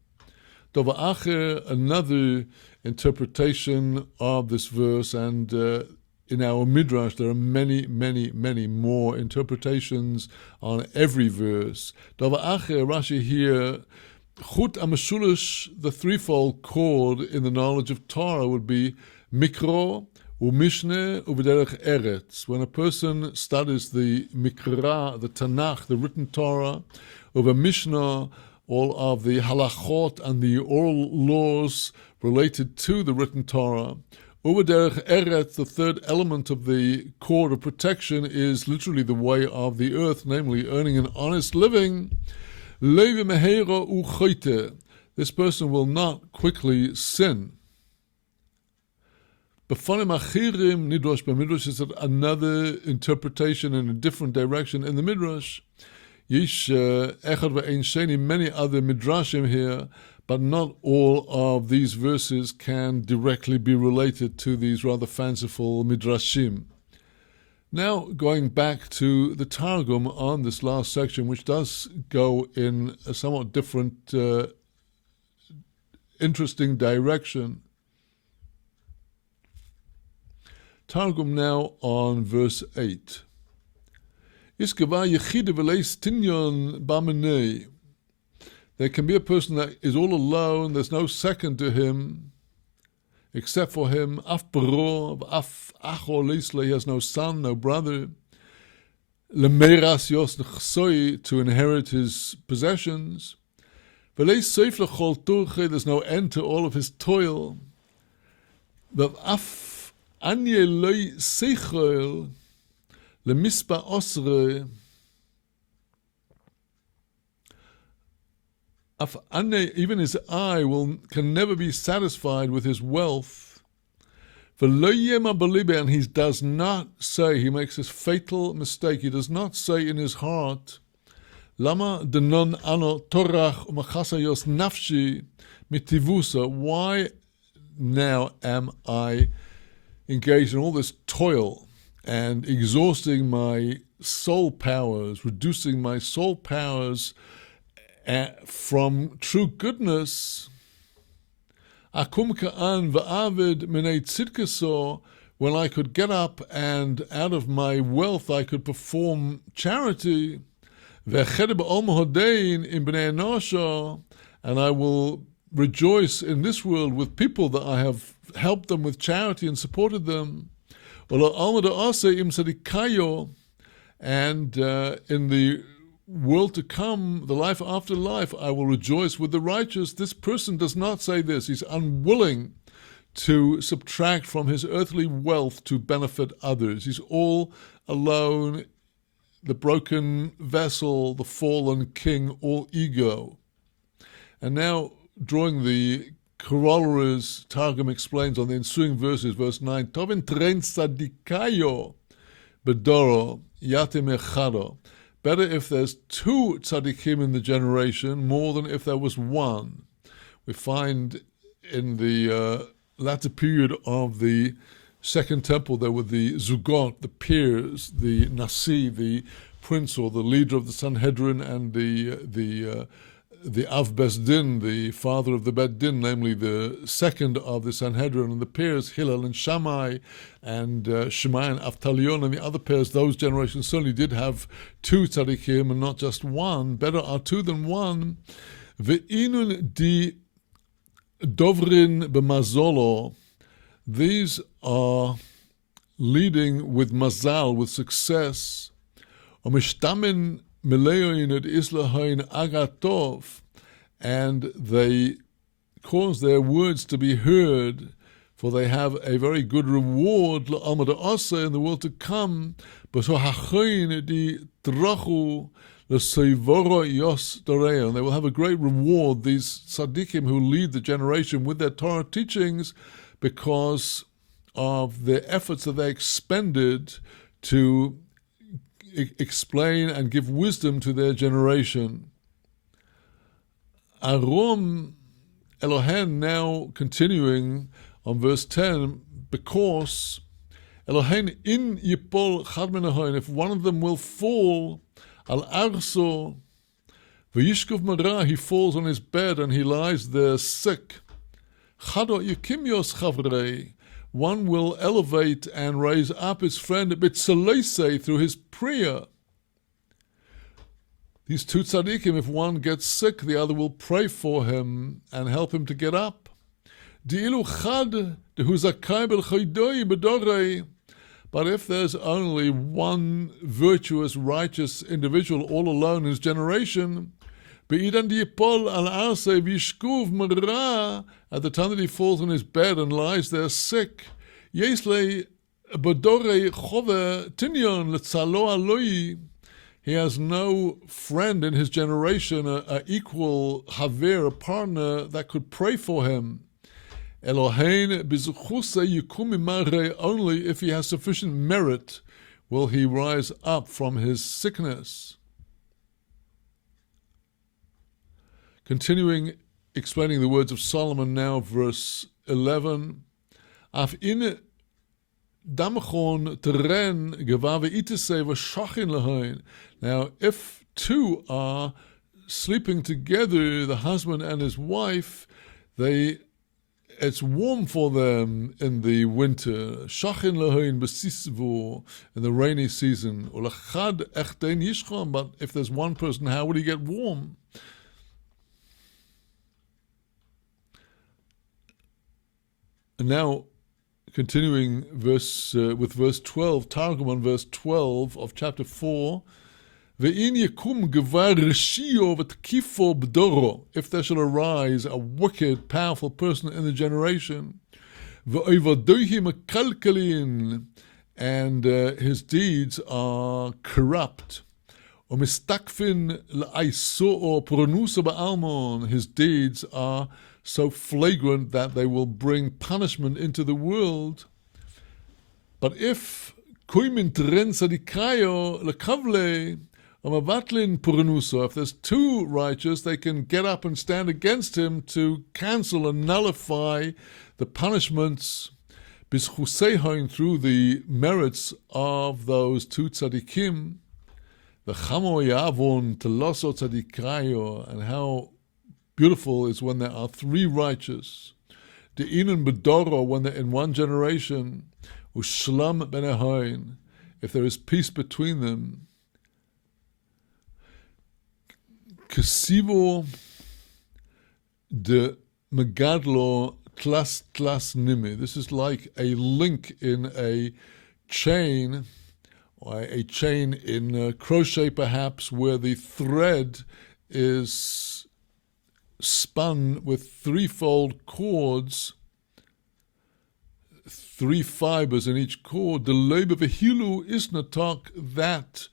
Another interpretation of this verse, and in our Midrash there are many, many, many more interpretations on every verse. Rashi here, Chut Amashulish, the threefold cord in the knowledge of Torah would be Mikro, Umishne, Uvederech Eretz. When a person studies the Mikra, the Tanakh, the written Torah, over Mishnah, all of the halachot and the oral laws related to the written Torah. Uvederech Eretz, the third element of the cord of protection, is literally the way of the earth, namely earning an honest living. Leve Mehera Uchoite. This person will not quickly sin. B'fanim achirim nidrosh. Midrash is another interpretation in a different direction in the Midrash. Yish echad ve'ein sheni, many other midrashim here, but not all of these verses can directly be related to these rather fanciful midrashim. Now, going back to the Targum on this last section, which does go in a somewhat different, interesting direction. Targum now on verse 8. There can be a person that is all alone, there's no second to him, except for him. He has no son, no brother. To inherit his possessions. There's no end to all of his toil. even his eye can never be satisfied with his wealth. And he does not say, he makes this fatal mistake, he does not say in his heart, Lama denon ano torach umachasayos nafshi mitivusa. Why now am I engaged in all this toil and exhausting my soul powers, reducing my soul powers from true goodness? Akum ka'an va'avid minei tzidkaso, when I could get up and out of my wealth I could perform charity. Ve'ched ba'ol mahodein im bnei enosha, and I will rejoice in this world with people that I have helped them with charity and supported them. Ola almada ase im sadikayo, and in the world to come, the life after life, I will rejoice with the righteous. This person does not say this. He's unwilling to subtract from his earthly wealth to benefit others. He's all alone, the broken vessel, the fallen king, all ego. And now, drawing the corollaries, Targum explains on the ensuing verses, verse 9, Tovin trein tzadikayo bedoro yatim echado. Better if there's two tzaddikim in the generation, more than if there was one. We find in the latter period of the Second Temple, there were the Zugot, the peers, the Nasi, the prince or the leader of the Sanhedrin, and the Av Besdin, the father of the Beddin, namely the second of the Sanhedrin, and the peers, Hillel and Shammai, and Shemai and Avtalion, and the other peers. Those generations certainly did have two tzaddikim and not just one. Better are two than one. Ve'inun di dovrin b'mazolo. These are leading with mazal, with success. Omishtamin Mileoin et islahain agatov, and they cause their words to be heard, for they have a very good reward la'amada asa in the world to come. B'sohachain di trachu l'seivoro yos darei, and they will have a great reward, these tzaddikim who lead the generation with their Torah teachings, because of the efforts that they expended to explain and give wisdom to their generation. Arum Elohen, now continuing on verse 10, because Elohen in yipol chad menahoin, if one of them will fall, al arso v'yishkov mara, he falls on his bed and he lies there sick. Chado yikim yos chavrei, one will elevate and raise up his friend bitzalese through his prayer. These two tzaddikim, if one gets sick, the other will pray for him and help him to get up. Di'ilu chad dehu zakai b'lchoidoi b'dorei. But if there's only one virtuous, righteous individual all alone in his generation, be'idan diyipol al arse v'yishkuv mara, at the time that he falls on his bed and lies there sick, Yesle Bodore Chove Tinyon Letzalo Aloi, he has no friend in his generation, a equal Haver, a partner that could pray for him. Elohein Bizuchuse Yukumimare, only if he has sufficient merit will he rise up from his sickness. Continuing explaining the words of Solomon now, verse 11. Af in damchon teren gevave itese v'shachin lehoin. Now, if two are sleeping together, the husband and his wife, it's warm for them in the winter. Shachin lehoin b'sisvo, in the rainy season. Ulachad echtein yishchon, but if there's one person, how would he get warm? And now, continuing with verse 12, Targum on verse 12 of chapter 4, Ve'in yekum gevar rishio v'tkifo b'doro, if there shall arise a wicked, powerful person in the generation, ve'oivadohi mekalkalin, and his deeds are corrupt, Umistakfin l'aiso pronusa ba'almon. His deeds are so flagrant that they will bring punishment into the world. But if kuimin tren sadikayo lekavle amavatlin pronusa, if there's two righteous, they can get up and stand against him to cancel and nullify the punishments bischusehoin through the merits of those two tzadikim. The chamo yavon teloso tzadikayo, and how beautiful is when there are three righteous. The inun bedoro, when they're in one generation. Ushlam benehoin, if there is peace between them. Kesivo de megadlo tlas nimi. This is like a link in a chain, or a chain in crochet perhaps, where the thread is spun with threefold cords, three fibers in each cord. The labor vehilu is natak, that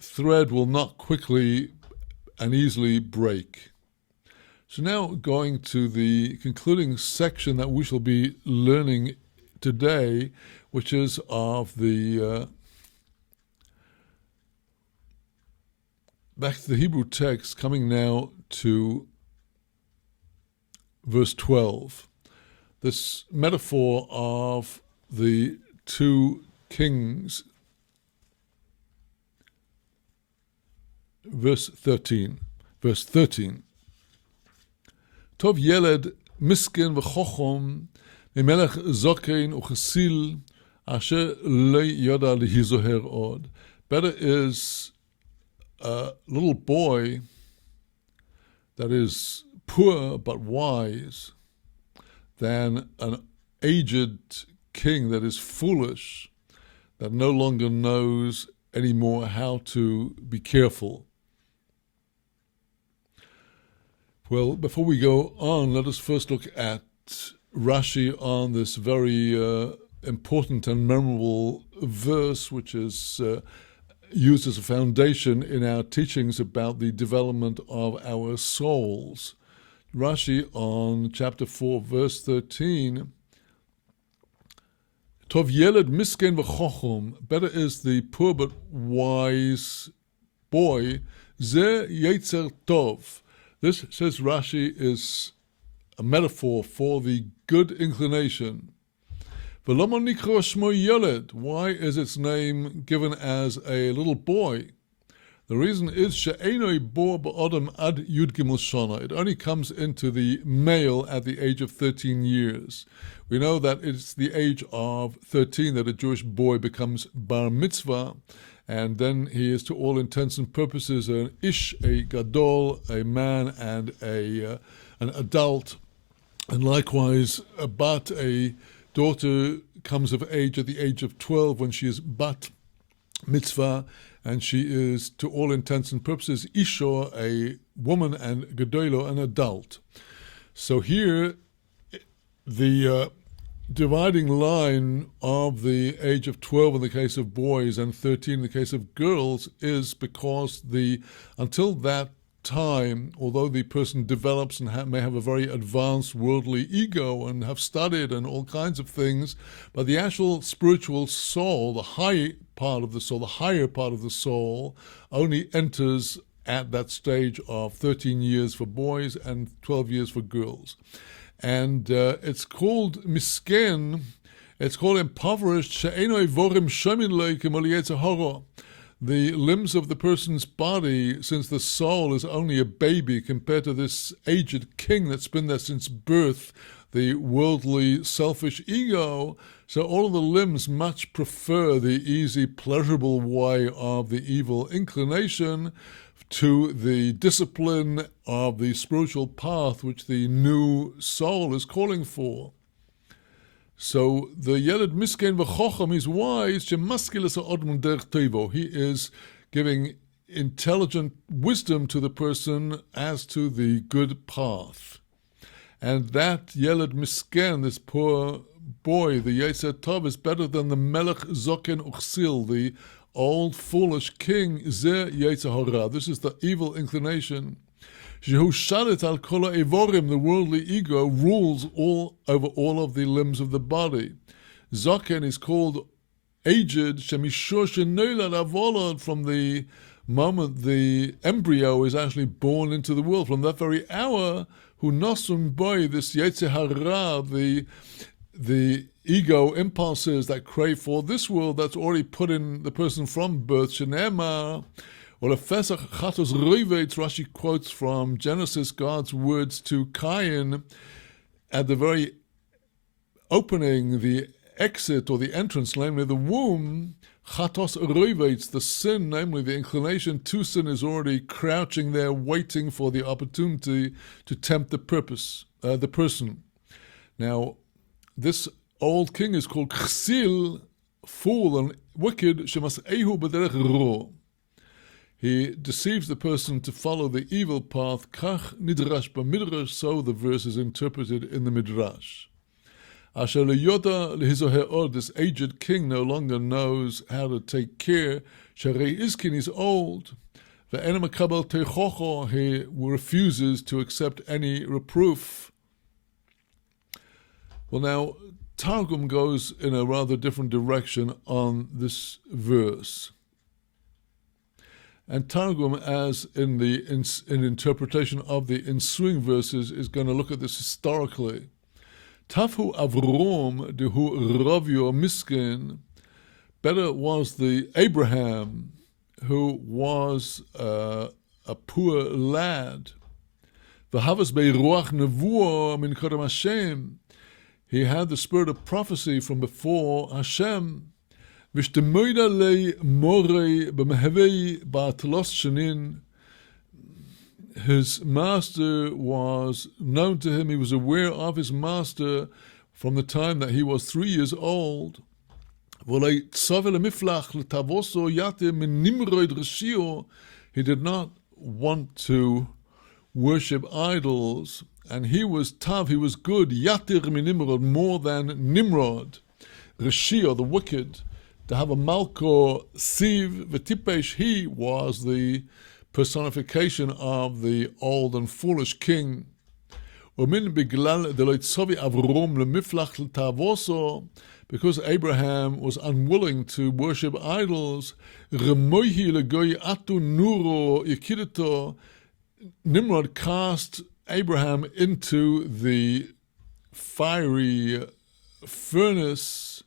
thread will not quickly and easily break. So now going to the concluding section that we shall be learning today, which is of the back to the Hebrew text, coming now to verse 12. This metaphor of the two kings. Verse 13. Tov yeled miskin v'chochom mimelech zokein uchesil asher lo yoda lehizoher od. Better is a little boy that is poor but wise than an aged king that is foolish, that no longer knows anymore how to be careful. Well, before we go on, let us first look at Rashi on this very important and memorable verse, which is used as a foundation in our teachings about the development of our souls. Rashi on chapter 4, verse 13. Tov yeled misken v'chochom. Better is the poor but wise boy. Ze yetzer tov. This, says Rashi, is a metaphor for the good inclination. V'lama nikra shmo yeled. Why is its name given as a little boy? The reason is she'enoi bo ba'odam ad yud gimel shana. It only comes into the male at the age of 13 years. We know that it's the age of 13 that a Jewish boy becomes bar mitzvah, and then he is, to all intents and purposes, an ish, a gadol, a man, and an adult. And likewise, a bat, a daughter, comes of age at the age of 12 when she is bat mitzvah, and she is, to all intents and purposes, isha, a woman, and gadolo, an adult. So here, the dividing line of the age of 12 in the case of boys and 13 in the case of girls is because until that time, although the person develops and may have a very advanced worldly ego and have studied and all kinds of things, but the actual spiritual soul, the higher part of the soul, only enters at that stage of 13 years for boys and 12 years for girls. And it's called misken, it's called impoverished, she'enoi vorim shemin lo k'mo liyetzer hara. The limbs of the person's body, since the soul is only a baby compared to this aged king that's been there since birth, the worldly selfish ego, so all of the limbs much prefer the easy, pleasurable way of the evil inclination to the discipline of the spiritual path which the new soul is calling for. So the Yeled Misken v'Chocham is wise. He is giving intelligent wisdom to the person as to the good path. And that Yeled Misken, this poor boy, the Yetzer Tov, is better than the Melech Zoken Uchsil, the old foolish king, Ze Yetzer Hara. This is the evil inclination. Shehu Shalit al Kol Evorim, the worldly ego, rules all over all of the limbs of the body. Zaken is called aged, Shemishor Shenoilad Avolad, from the moment the embryo is actually born into the world. From that very hour, Hu Nosum Boy, this Yetzer Hara, the ego impulses that crave for this world, that's already put in the person from birth. Shenema, or a Fesach Chatos Roivetz, Rashi quotes from Genesis, God's words to Cain at the very opening, the exit or the entrance, namely the womb. Chatos Roivetz, the sin, namely the inclination to sin, is already crouching there, waiting for the opportunity to tempt the person. Now, this old king is called Chsil, fool and wicked, Shemas Ehu B'derech Ro. He deceives the person to follow the evil path, Kach Nidrash B'Midrash, so the verse is interpreted in the Midrash. Asher leyoda lehizoher, this aged king no longer knows how to take care. Sharei Iskin is old. Ve'ena makabel teichocho, he refuses to accept any reproof. Well, now, Targum goes in a rather different direction on this verse. And Targum, as in the interpretation of the ensuing verses, is going to look at this historically. Tafhu Avrom dehu Ravyo Miskin. Better was the Abraham, who was a poor lad. V'havas be'ruach nevuah min kodem Hashem. He had the spirit of prophecy from before Hashem. V'shtemoida le morei b'mehevei ba'atlos shenin. His master was known to him. He was aware of his master from the time that he was 3 years old. He did not want to worship idols, and he was tav, he was good, yatir min Nimrod, more than Nimrod, Rishio, the wicked. To have a Malko Siv V'tipesh, he was the personification of the old and foolish king. Because Abraham was unwilling to worship idols, Nimrod cast Abraham into the fiery furnace,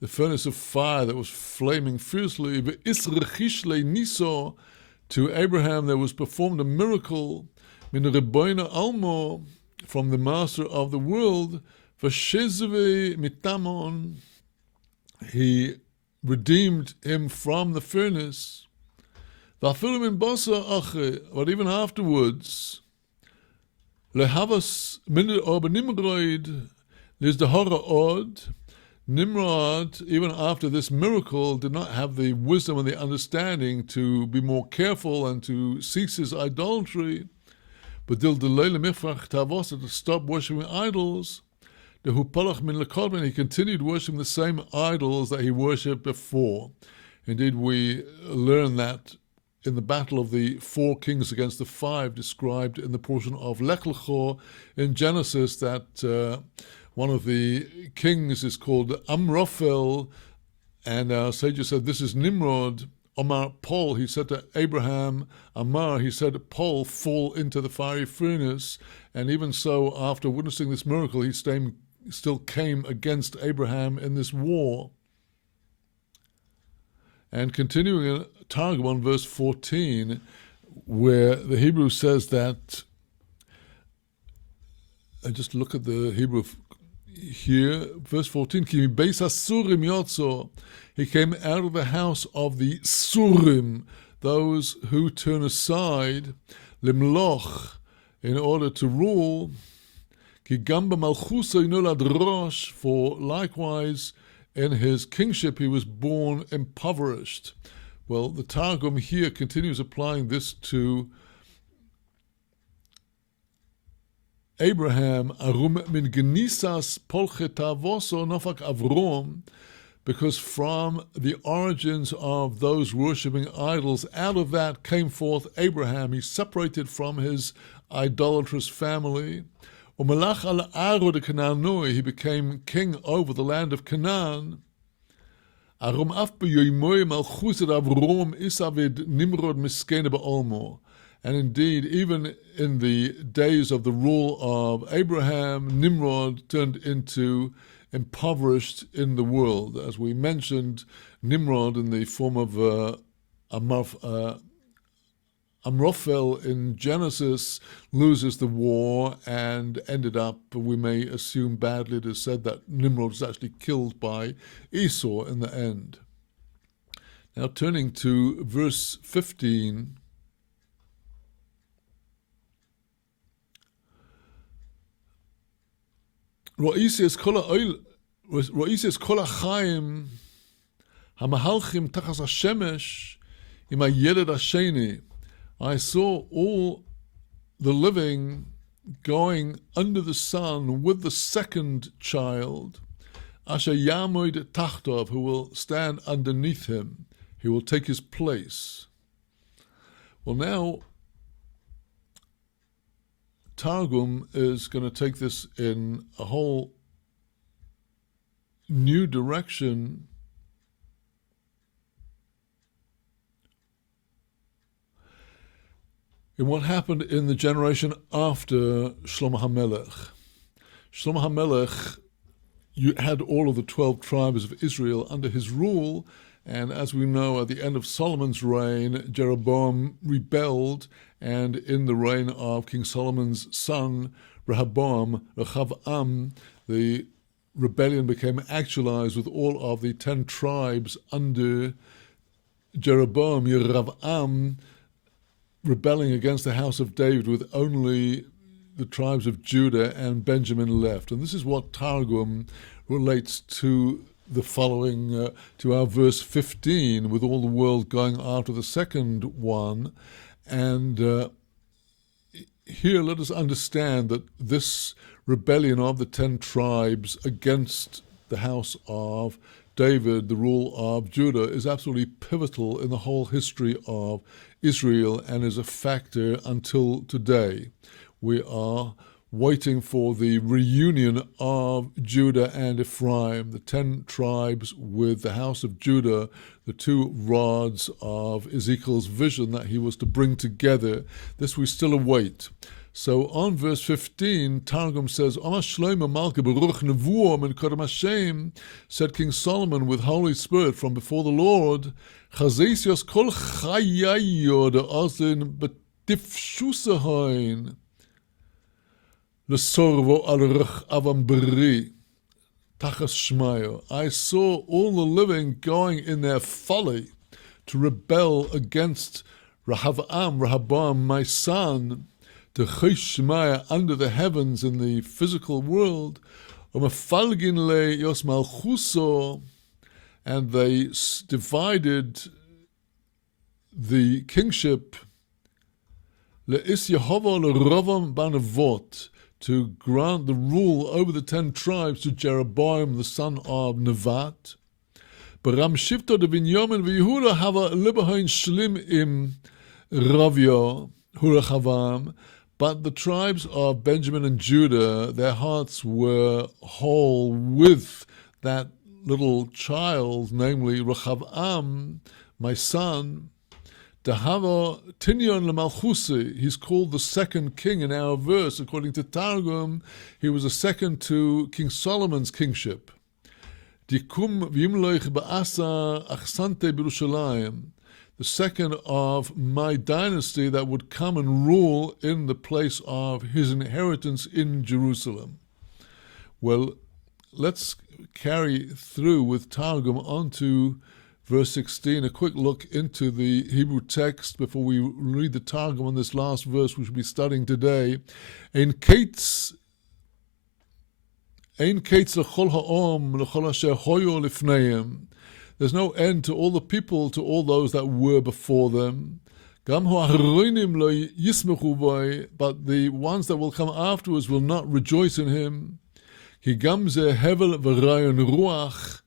the furnace of fire that was flaming fiercely. To Abraham there was performed a miracle, min Rebbeinu Almo, from the master of the world. V'shezve mitamon, he redeemed him from the furnace. V'afilu min basa ache, but even afterwards, lehavas min ob Nimrod, there's the horror odd. Nimrod, even after this miracle, did not have the wisdom and the understanding to be more careful and to cease his idolatry. But to stop worshiping idols, he continued worshiping the same idols that he worshipped before. Indeed, we learn that in the battle of the 4 kings against the 5 described in the portion of Lech Lecho in Genesis, that one of the kings is called Amraphel, and our sages said this is Nimrod. Omar Pol, he said to Abraham, Amar, he said, Pol, fall into the fiery furnace. And even so, after witnessing this miracle, he still came against Abraham in this war. And continuing in Targum on verse 14, where the Hebrew says that, and just look at the Hebrew here, verse 14, Ki beis hasurim yotzo, he came out of the house of the Surim, those who turn aside, limloch, in order to rule, Ki gamba malchusa yinolad rosh, for likewise in his kingship he was born impoverished. Well, the Targum here continues applying this to Abraham, arum min genisas polchetavoso nofak Avrom, because from the origins of those worshipping idols, out of that came forth Abraham. He separated from his idolatrous family. Umelach al Aro de Canaan, he became king over the land of Canaan. Arum af beyoimoy malchus Avrom isavid Nimrod miskene be'olmo. And indeed, even in the days of the rule of Abraham, Nimrod turned into impoverished in the world. As we mentioned, Nimrod in the form of Amrophel in Genesis loses the war and ended up, we may assume badly, it is said that Nimrod was actually killed by Esau in the end. Now turning to verse 15. Ro'isis kol ha'chaim hamahalchim tachas hashemesh im hayeled hasheni. I saw all the living going under the sun with the second child, asher yamoid tachtov, who will stand underneath him. He will take his place. Well, now Targum is going to take this in a whole new direction. In what happened in the generation after Shlomo HaMelech. Shlomo HaMelech had all of the 12 tribes of Israel under his rule, and as we know, at the end of Solomon's reign, Jeroboam rebelled, and in the reign of King Solomon's son, Rehoboam, the rebellion became actualized with all of the 10 tribes under Jeroboam, Yeravam, rebelling against the house of David with only the tribes of Judah and Benjamin left. And this is what Targum relates to the following, to our verse 15, with all the world going after the second one. And here let us understand that this rebellion of the 10 tribes against the house of David, the rule of Judah, is absolutely pivotal in the whole history of Israel and is a factor until today. We are waiting for the reunion of Judah and Ephraim, the 10 tribes with the house of Judah, the 2 rods of Ezekiel's vision that he was to bring together. This we still await. So on verse 15, Targum says, Amar Shlomo Malka Baruch Nevuah min Kodem Hashem, said King Solomon with Holy Spirit from before the Lord, Chazesios kol chayayo de ozin betifshusahoin lesorvo al ruch avam beri tachas shmayo. I saw all the living going in their folly to rebel against Rehoboam, my son, to Cheshmaya under the heavens in the physical world, umefalgin le yos malchuso, and they divided the kingship le'is Yehovah le'rovam banavot, to grant the rule over the 10 tribes to Jeroboam the son of Nevat. Baram Shifto de Binyamin v'Yehuda hava libahoin shlim im Ravyo hurachavam. But the tribes of Benjamin and Judah, their hearts were whole with that little child, namely Rehoboam, my son. Dahava Tinyon lemalchusi, he's called the second king in our verse. According to Targum, he was a second to King Solomon's kingship. Dikum v'imloich ba'asa achsante b'Yerushalayim, the second of my dynasty that would come and rule in the place of his inheritance in Jerusalem. Well, let's carry through with Targum onto verse 16, a quick look into the Hebrew text before we read the Targum on this last verse we should be studying today. Ein kates l'chol ha'om l'chol asher hoyo lifneim. There's no end to all the people, to all those that were before them. Gam ha'acharonim lo yismechu bo, but the ones that will come afterwards will not rejoice in him. Ki gam ze hevel v'rayon ruach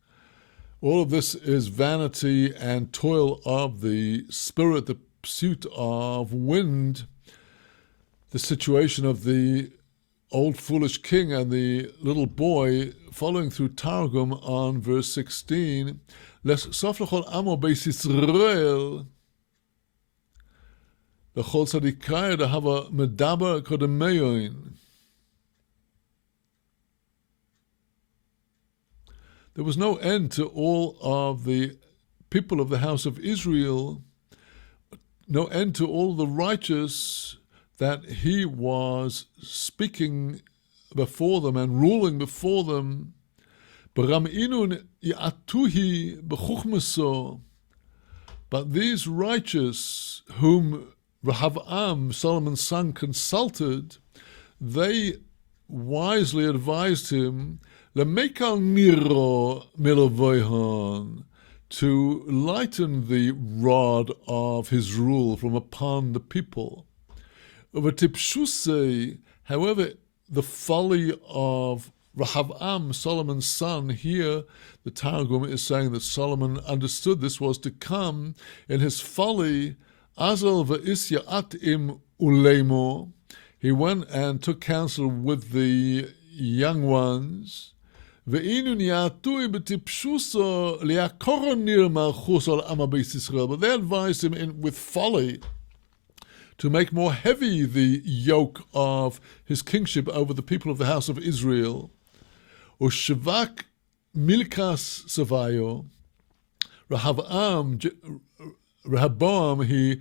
All of this is vanity and toil of the spirit, the pursuit of wind, the situation of the old foolish king and the little boy, following through Targum on verse 16. L'sof l'chol amo beis Yisrael l'chol tzadikai dehava medaber kodemeyoin. There was no end to all of the people of the house of Israel, no end to all the righteous that he was speaking before them and ruling before them. But these righteous whom Rehavam, Solomon's son, consulted, they wisely advised him to lighten the rod of his rule from upon the people. However, the folly of Rehavam, Solomon's son, here the Targum is saying that Solomon understood this was to come. In his folly, Azal v'isya at im ulemo, he went and took counsel with the young ones. But they advised him with folly to make more heavy the yoke of his kingship over the people of the house of Israel. Ushvak milkas savayo, Rehoboam, he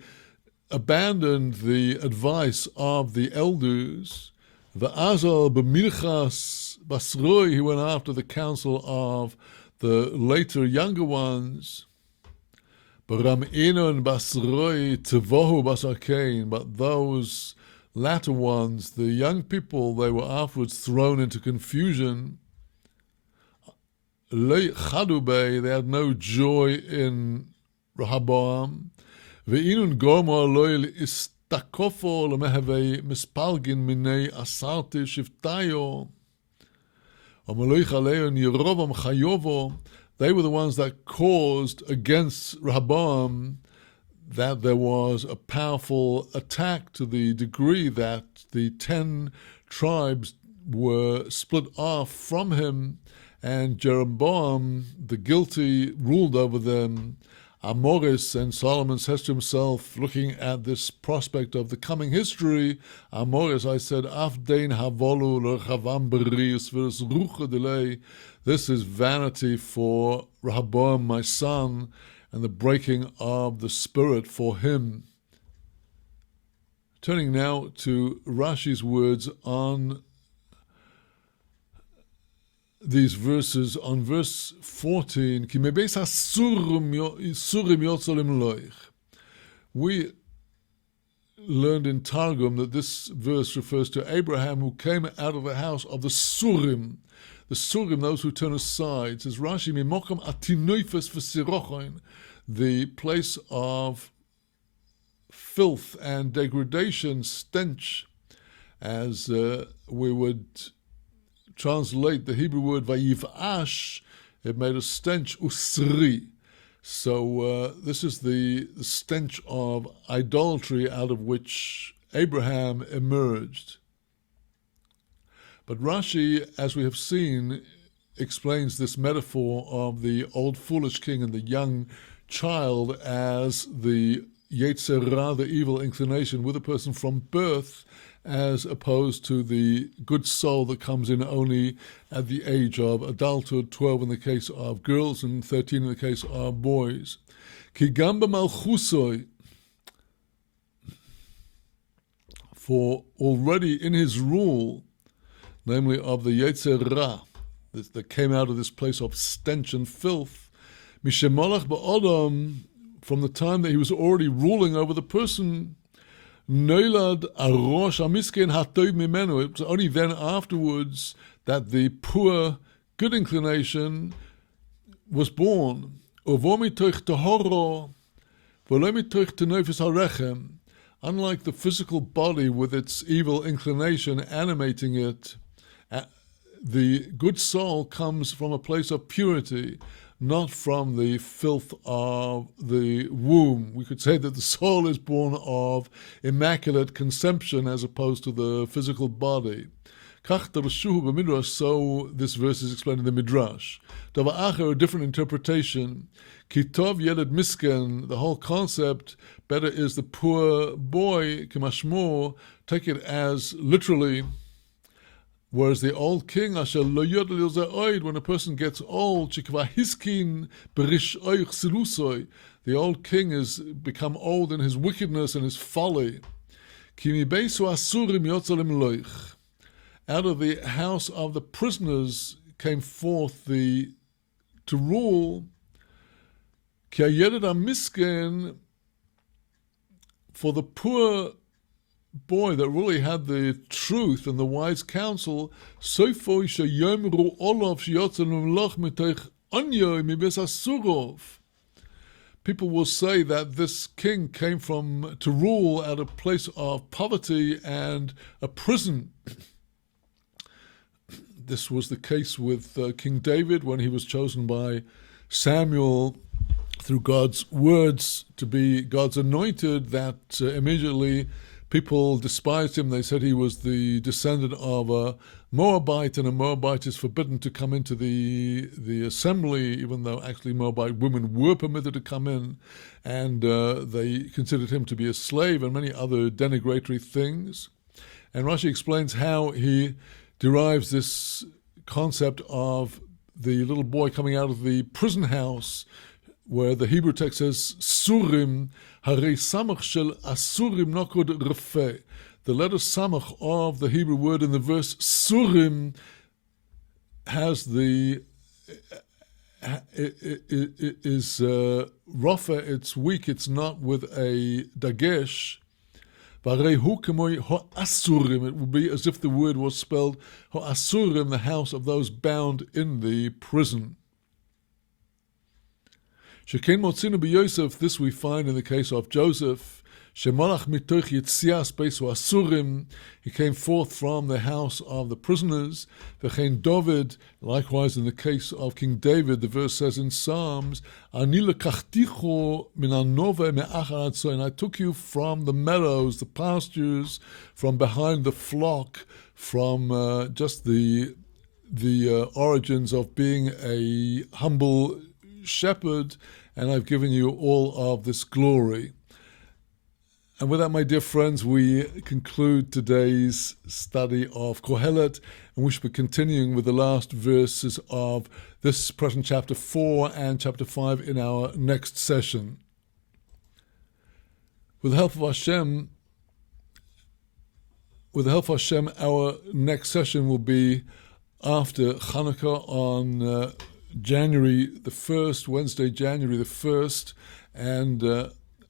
abandoned the advice of the elders. V'azal b'milchas basroi, he went after the counsel of the later younger ones. B'ram'inu basroi tevohu basarkein, but those latter ones, the young people, they were afterwards thrown into confusion. Lei chadubei, they had no joy in Rehoboam. Ve'inun gomer loy istakofo lemehevei mispalgin minei asarti shivtayo. Omeloich aleon Yerovam chayovo. They were the ones that caused against Rehoboam that there was a powerful attack, to the degree that the 10 tribes were split off from him, and Jeroboam, the guilty, ruled over them. Amoris, and Solomon says to himself, looking at this prospect of the coming history, Amoris, I said, Afdein havolu l'Rehavam berius v'les rucha delay. This is vanity for Rehoboam, my son, and the breaking of the spirit for him. Turning now to Rashi's words on these verses, on verse 14, we learned in Targum that this verse refers to Abraham, who came out of the house of the Surim. The Surim, those who turn aside, says Rashi, Mimokam atinoifes v'sirochoin, the place of filth and degradation, stench, as we would translate the Hebrew word vayivash, it made a stench, usri. So this is the stench of idolatry out of which Abraham emerged. But Rashi, as we have seen, explains this metaphor of the old foolish king and the young child as the Yetzer Ra, the evil inclination, with a person from birth, as opposed to the good soul that comes in only at the age of adulthood, 12 in the case of girls and 13 in the case of boys. Ki gamba malchusoi, for already in his rule, namely of the Yetzer Ra, that came out of this place of stench and filth, mishemolach ba'odam, from the time that he was already ruling over the person, Neilad arosh amisken hatoiv mimenu. It was only then afterwards that the poor, good inclination was born. Uvomitoich tahoro, volomitoich tenofis harechem. Unlike the physical body with its evil inclination animating it, the good soul comes from a place of purity. not from the filth of the womb. We could say that the soul is born of immaculate conception as opposed to the physical body. So this verse is explained in the Midrash. A different interpretation. Kitov Yeled Misken, the whole concept, better is the poor boy, Kimashmo, take it as literally. Whereas the old king, when a person gets old, the old king has become old in his wickedness and his folly. Out of the house of the prisoners came forth to rule. For the poor boy that really had the truth and the wise counsel, people will say that this king came to rule at a place of poverty and a prison. This was the case with King David when he was chosen by Samuel through God's words to be God's anointed, that immediately people despised him. They said he was the descendant of a Moabite, and a Moabite is forbidden to come into the assembly, even though actually Moabite women were permitted to come in, and they considered him to be a slave and many other denigratory things. And Rashi explains how he derives this concept of the little boy coming out of the prison house, where the Hebrew text says Surim, Harei Samach Shel Asurim Nokod Refe. The letter Samach of the Hebrew word in the verse Surim has is Rafa, it's weak, it's not with a Dagesh. It would be as if the word was spelled Ho'asurim, the house of those bound in the prison. Shekain Motzinu b'Yosef, this we find in the case of Joseph. Shemalach mitoch yitzias beisu asurim, he came forth from the house of the prisoners. V'chein David, likewise in the case of King David, the verse says in Psalms, Ani lekachticho min hanova me'achar hatzoin, I took you from the meadows, the pastures, from behind the flock, from just the origins of being a humble shepherd, and I've given you all of this glory. And with that, my dear friends, we conclude today's study of Kohelet, and we shall be continuing with the last verses of this present chapter 4 and chapter 5 in our next session. With the help of Hashem, our next session will be after Hanukkah on January the 1st, Wednesday, January the 1st, and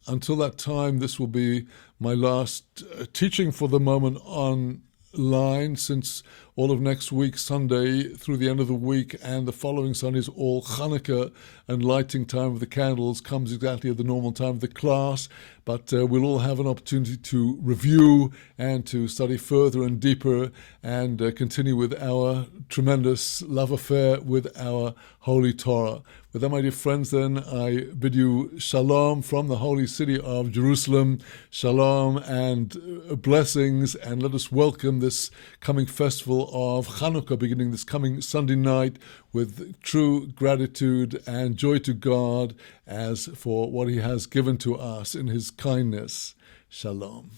until that time, this will be my last teaching for the moment online, since all of next week, Sunday, through the end of the week, and the following Sunday is all Hanukkah, and lighting time of the candles comes exactly at the normal time of the class. But we'll all have an opportunity to review and to study further and deeper, and continue with our tremendous love affair with our Holy Torah. With that, my dear friends, then, I bid you shalom from the holy city of Jerusalem, shalom and blessings, and let us welcome this coming festival of Hanukkah, beginning this coming Sunday night, with true gratitude and joy to God as for what He has given to us in His kindness. Shalom.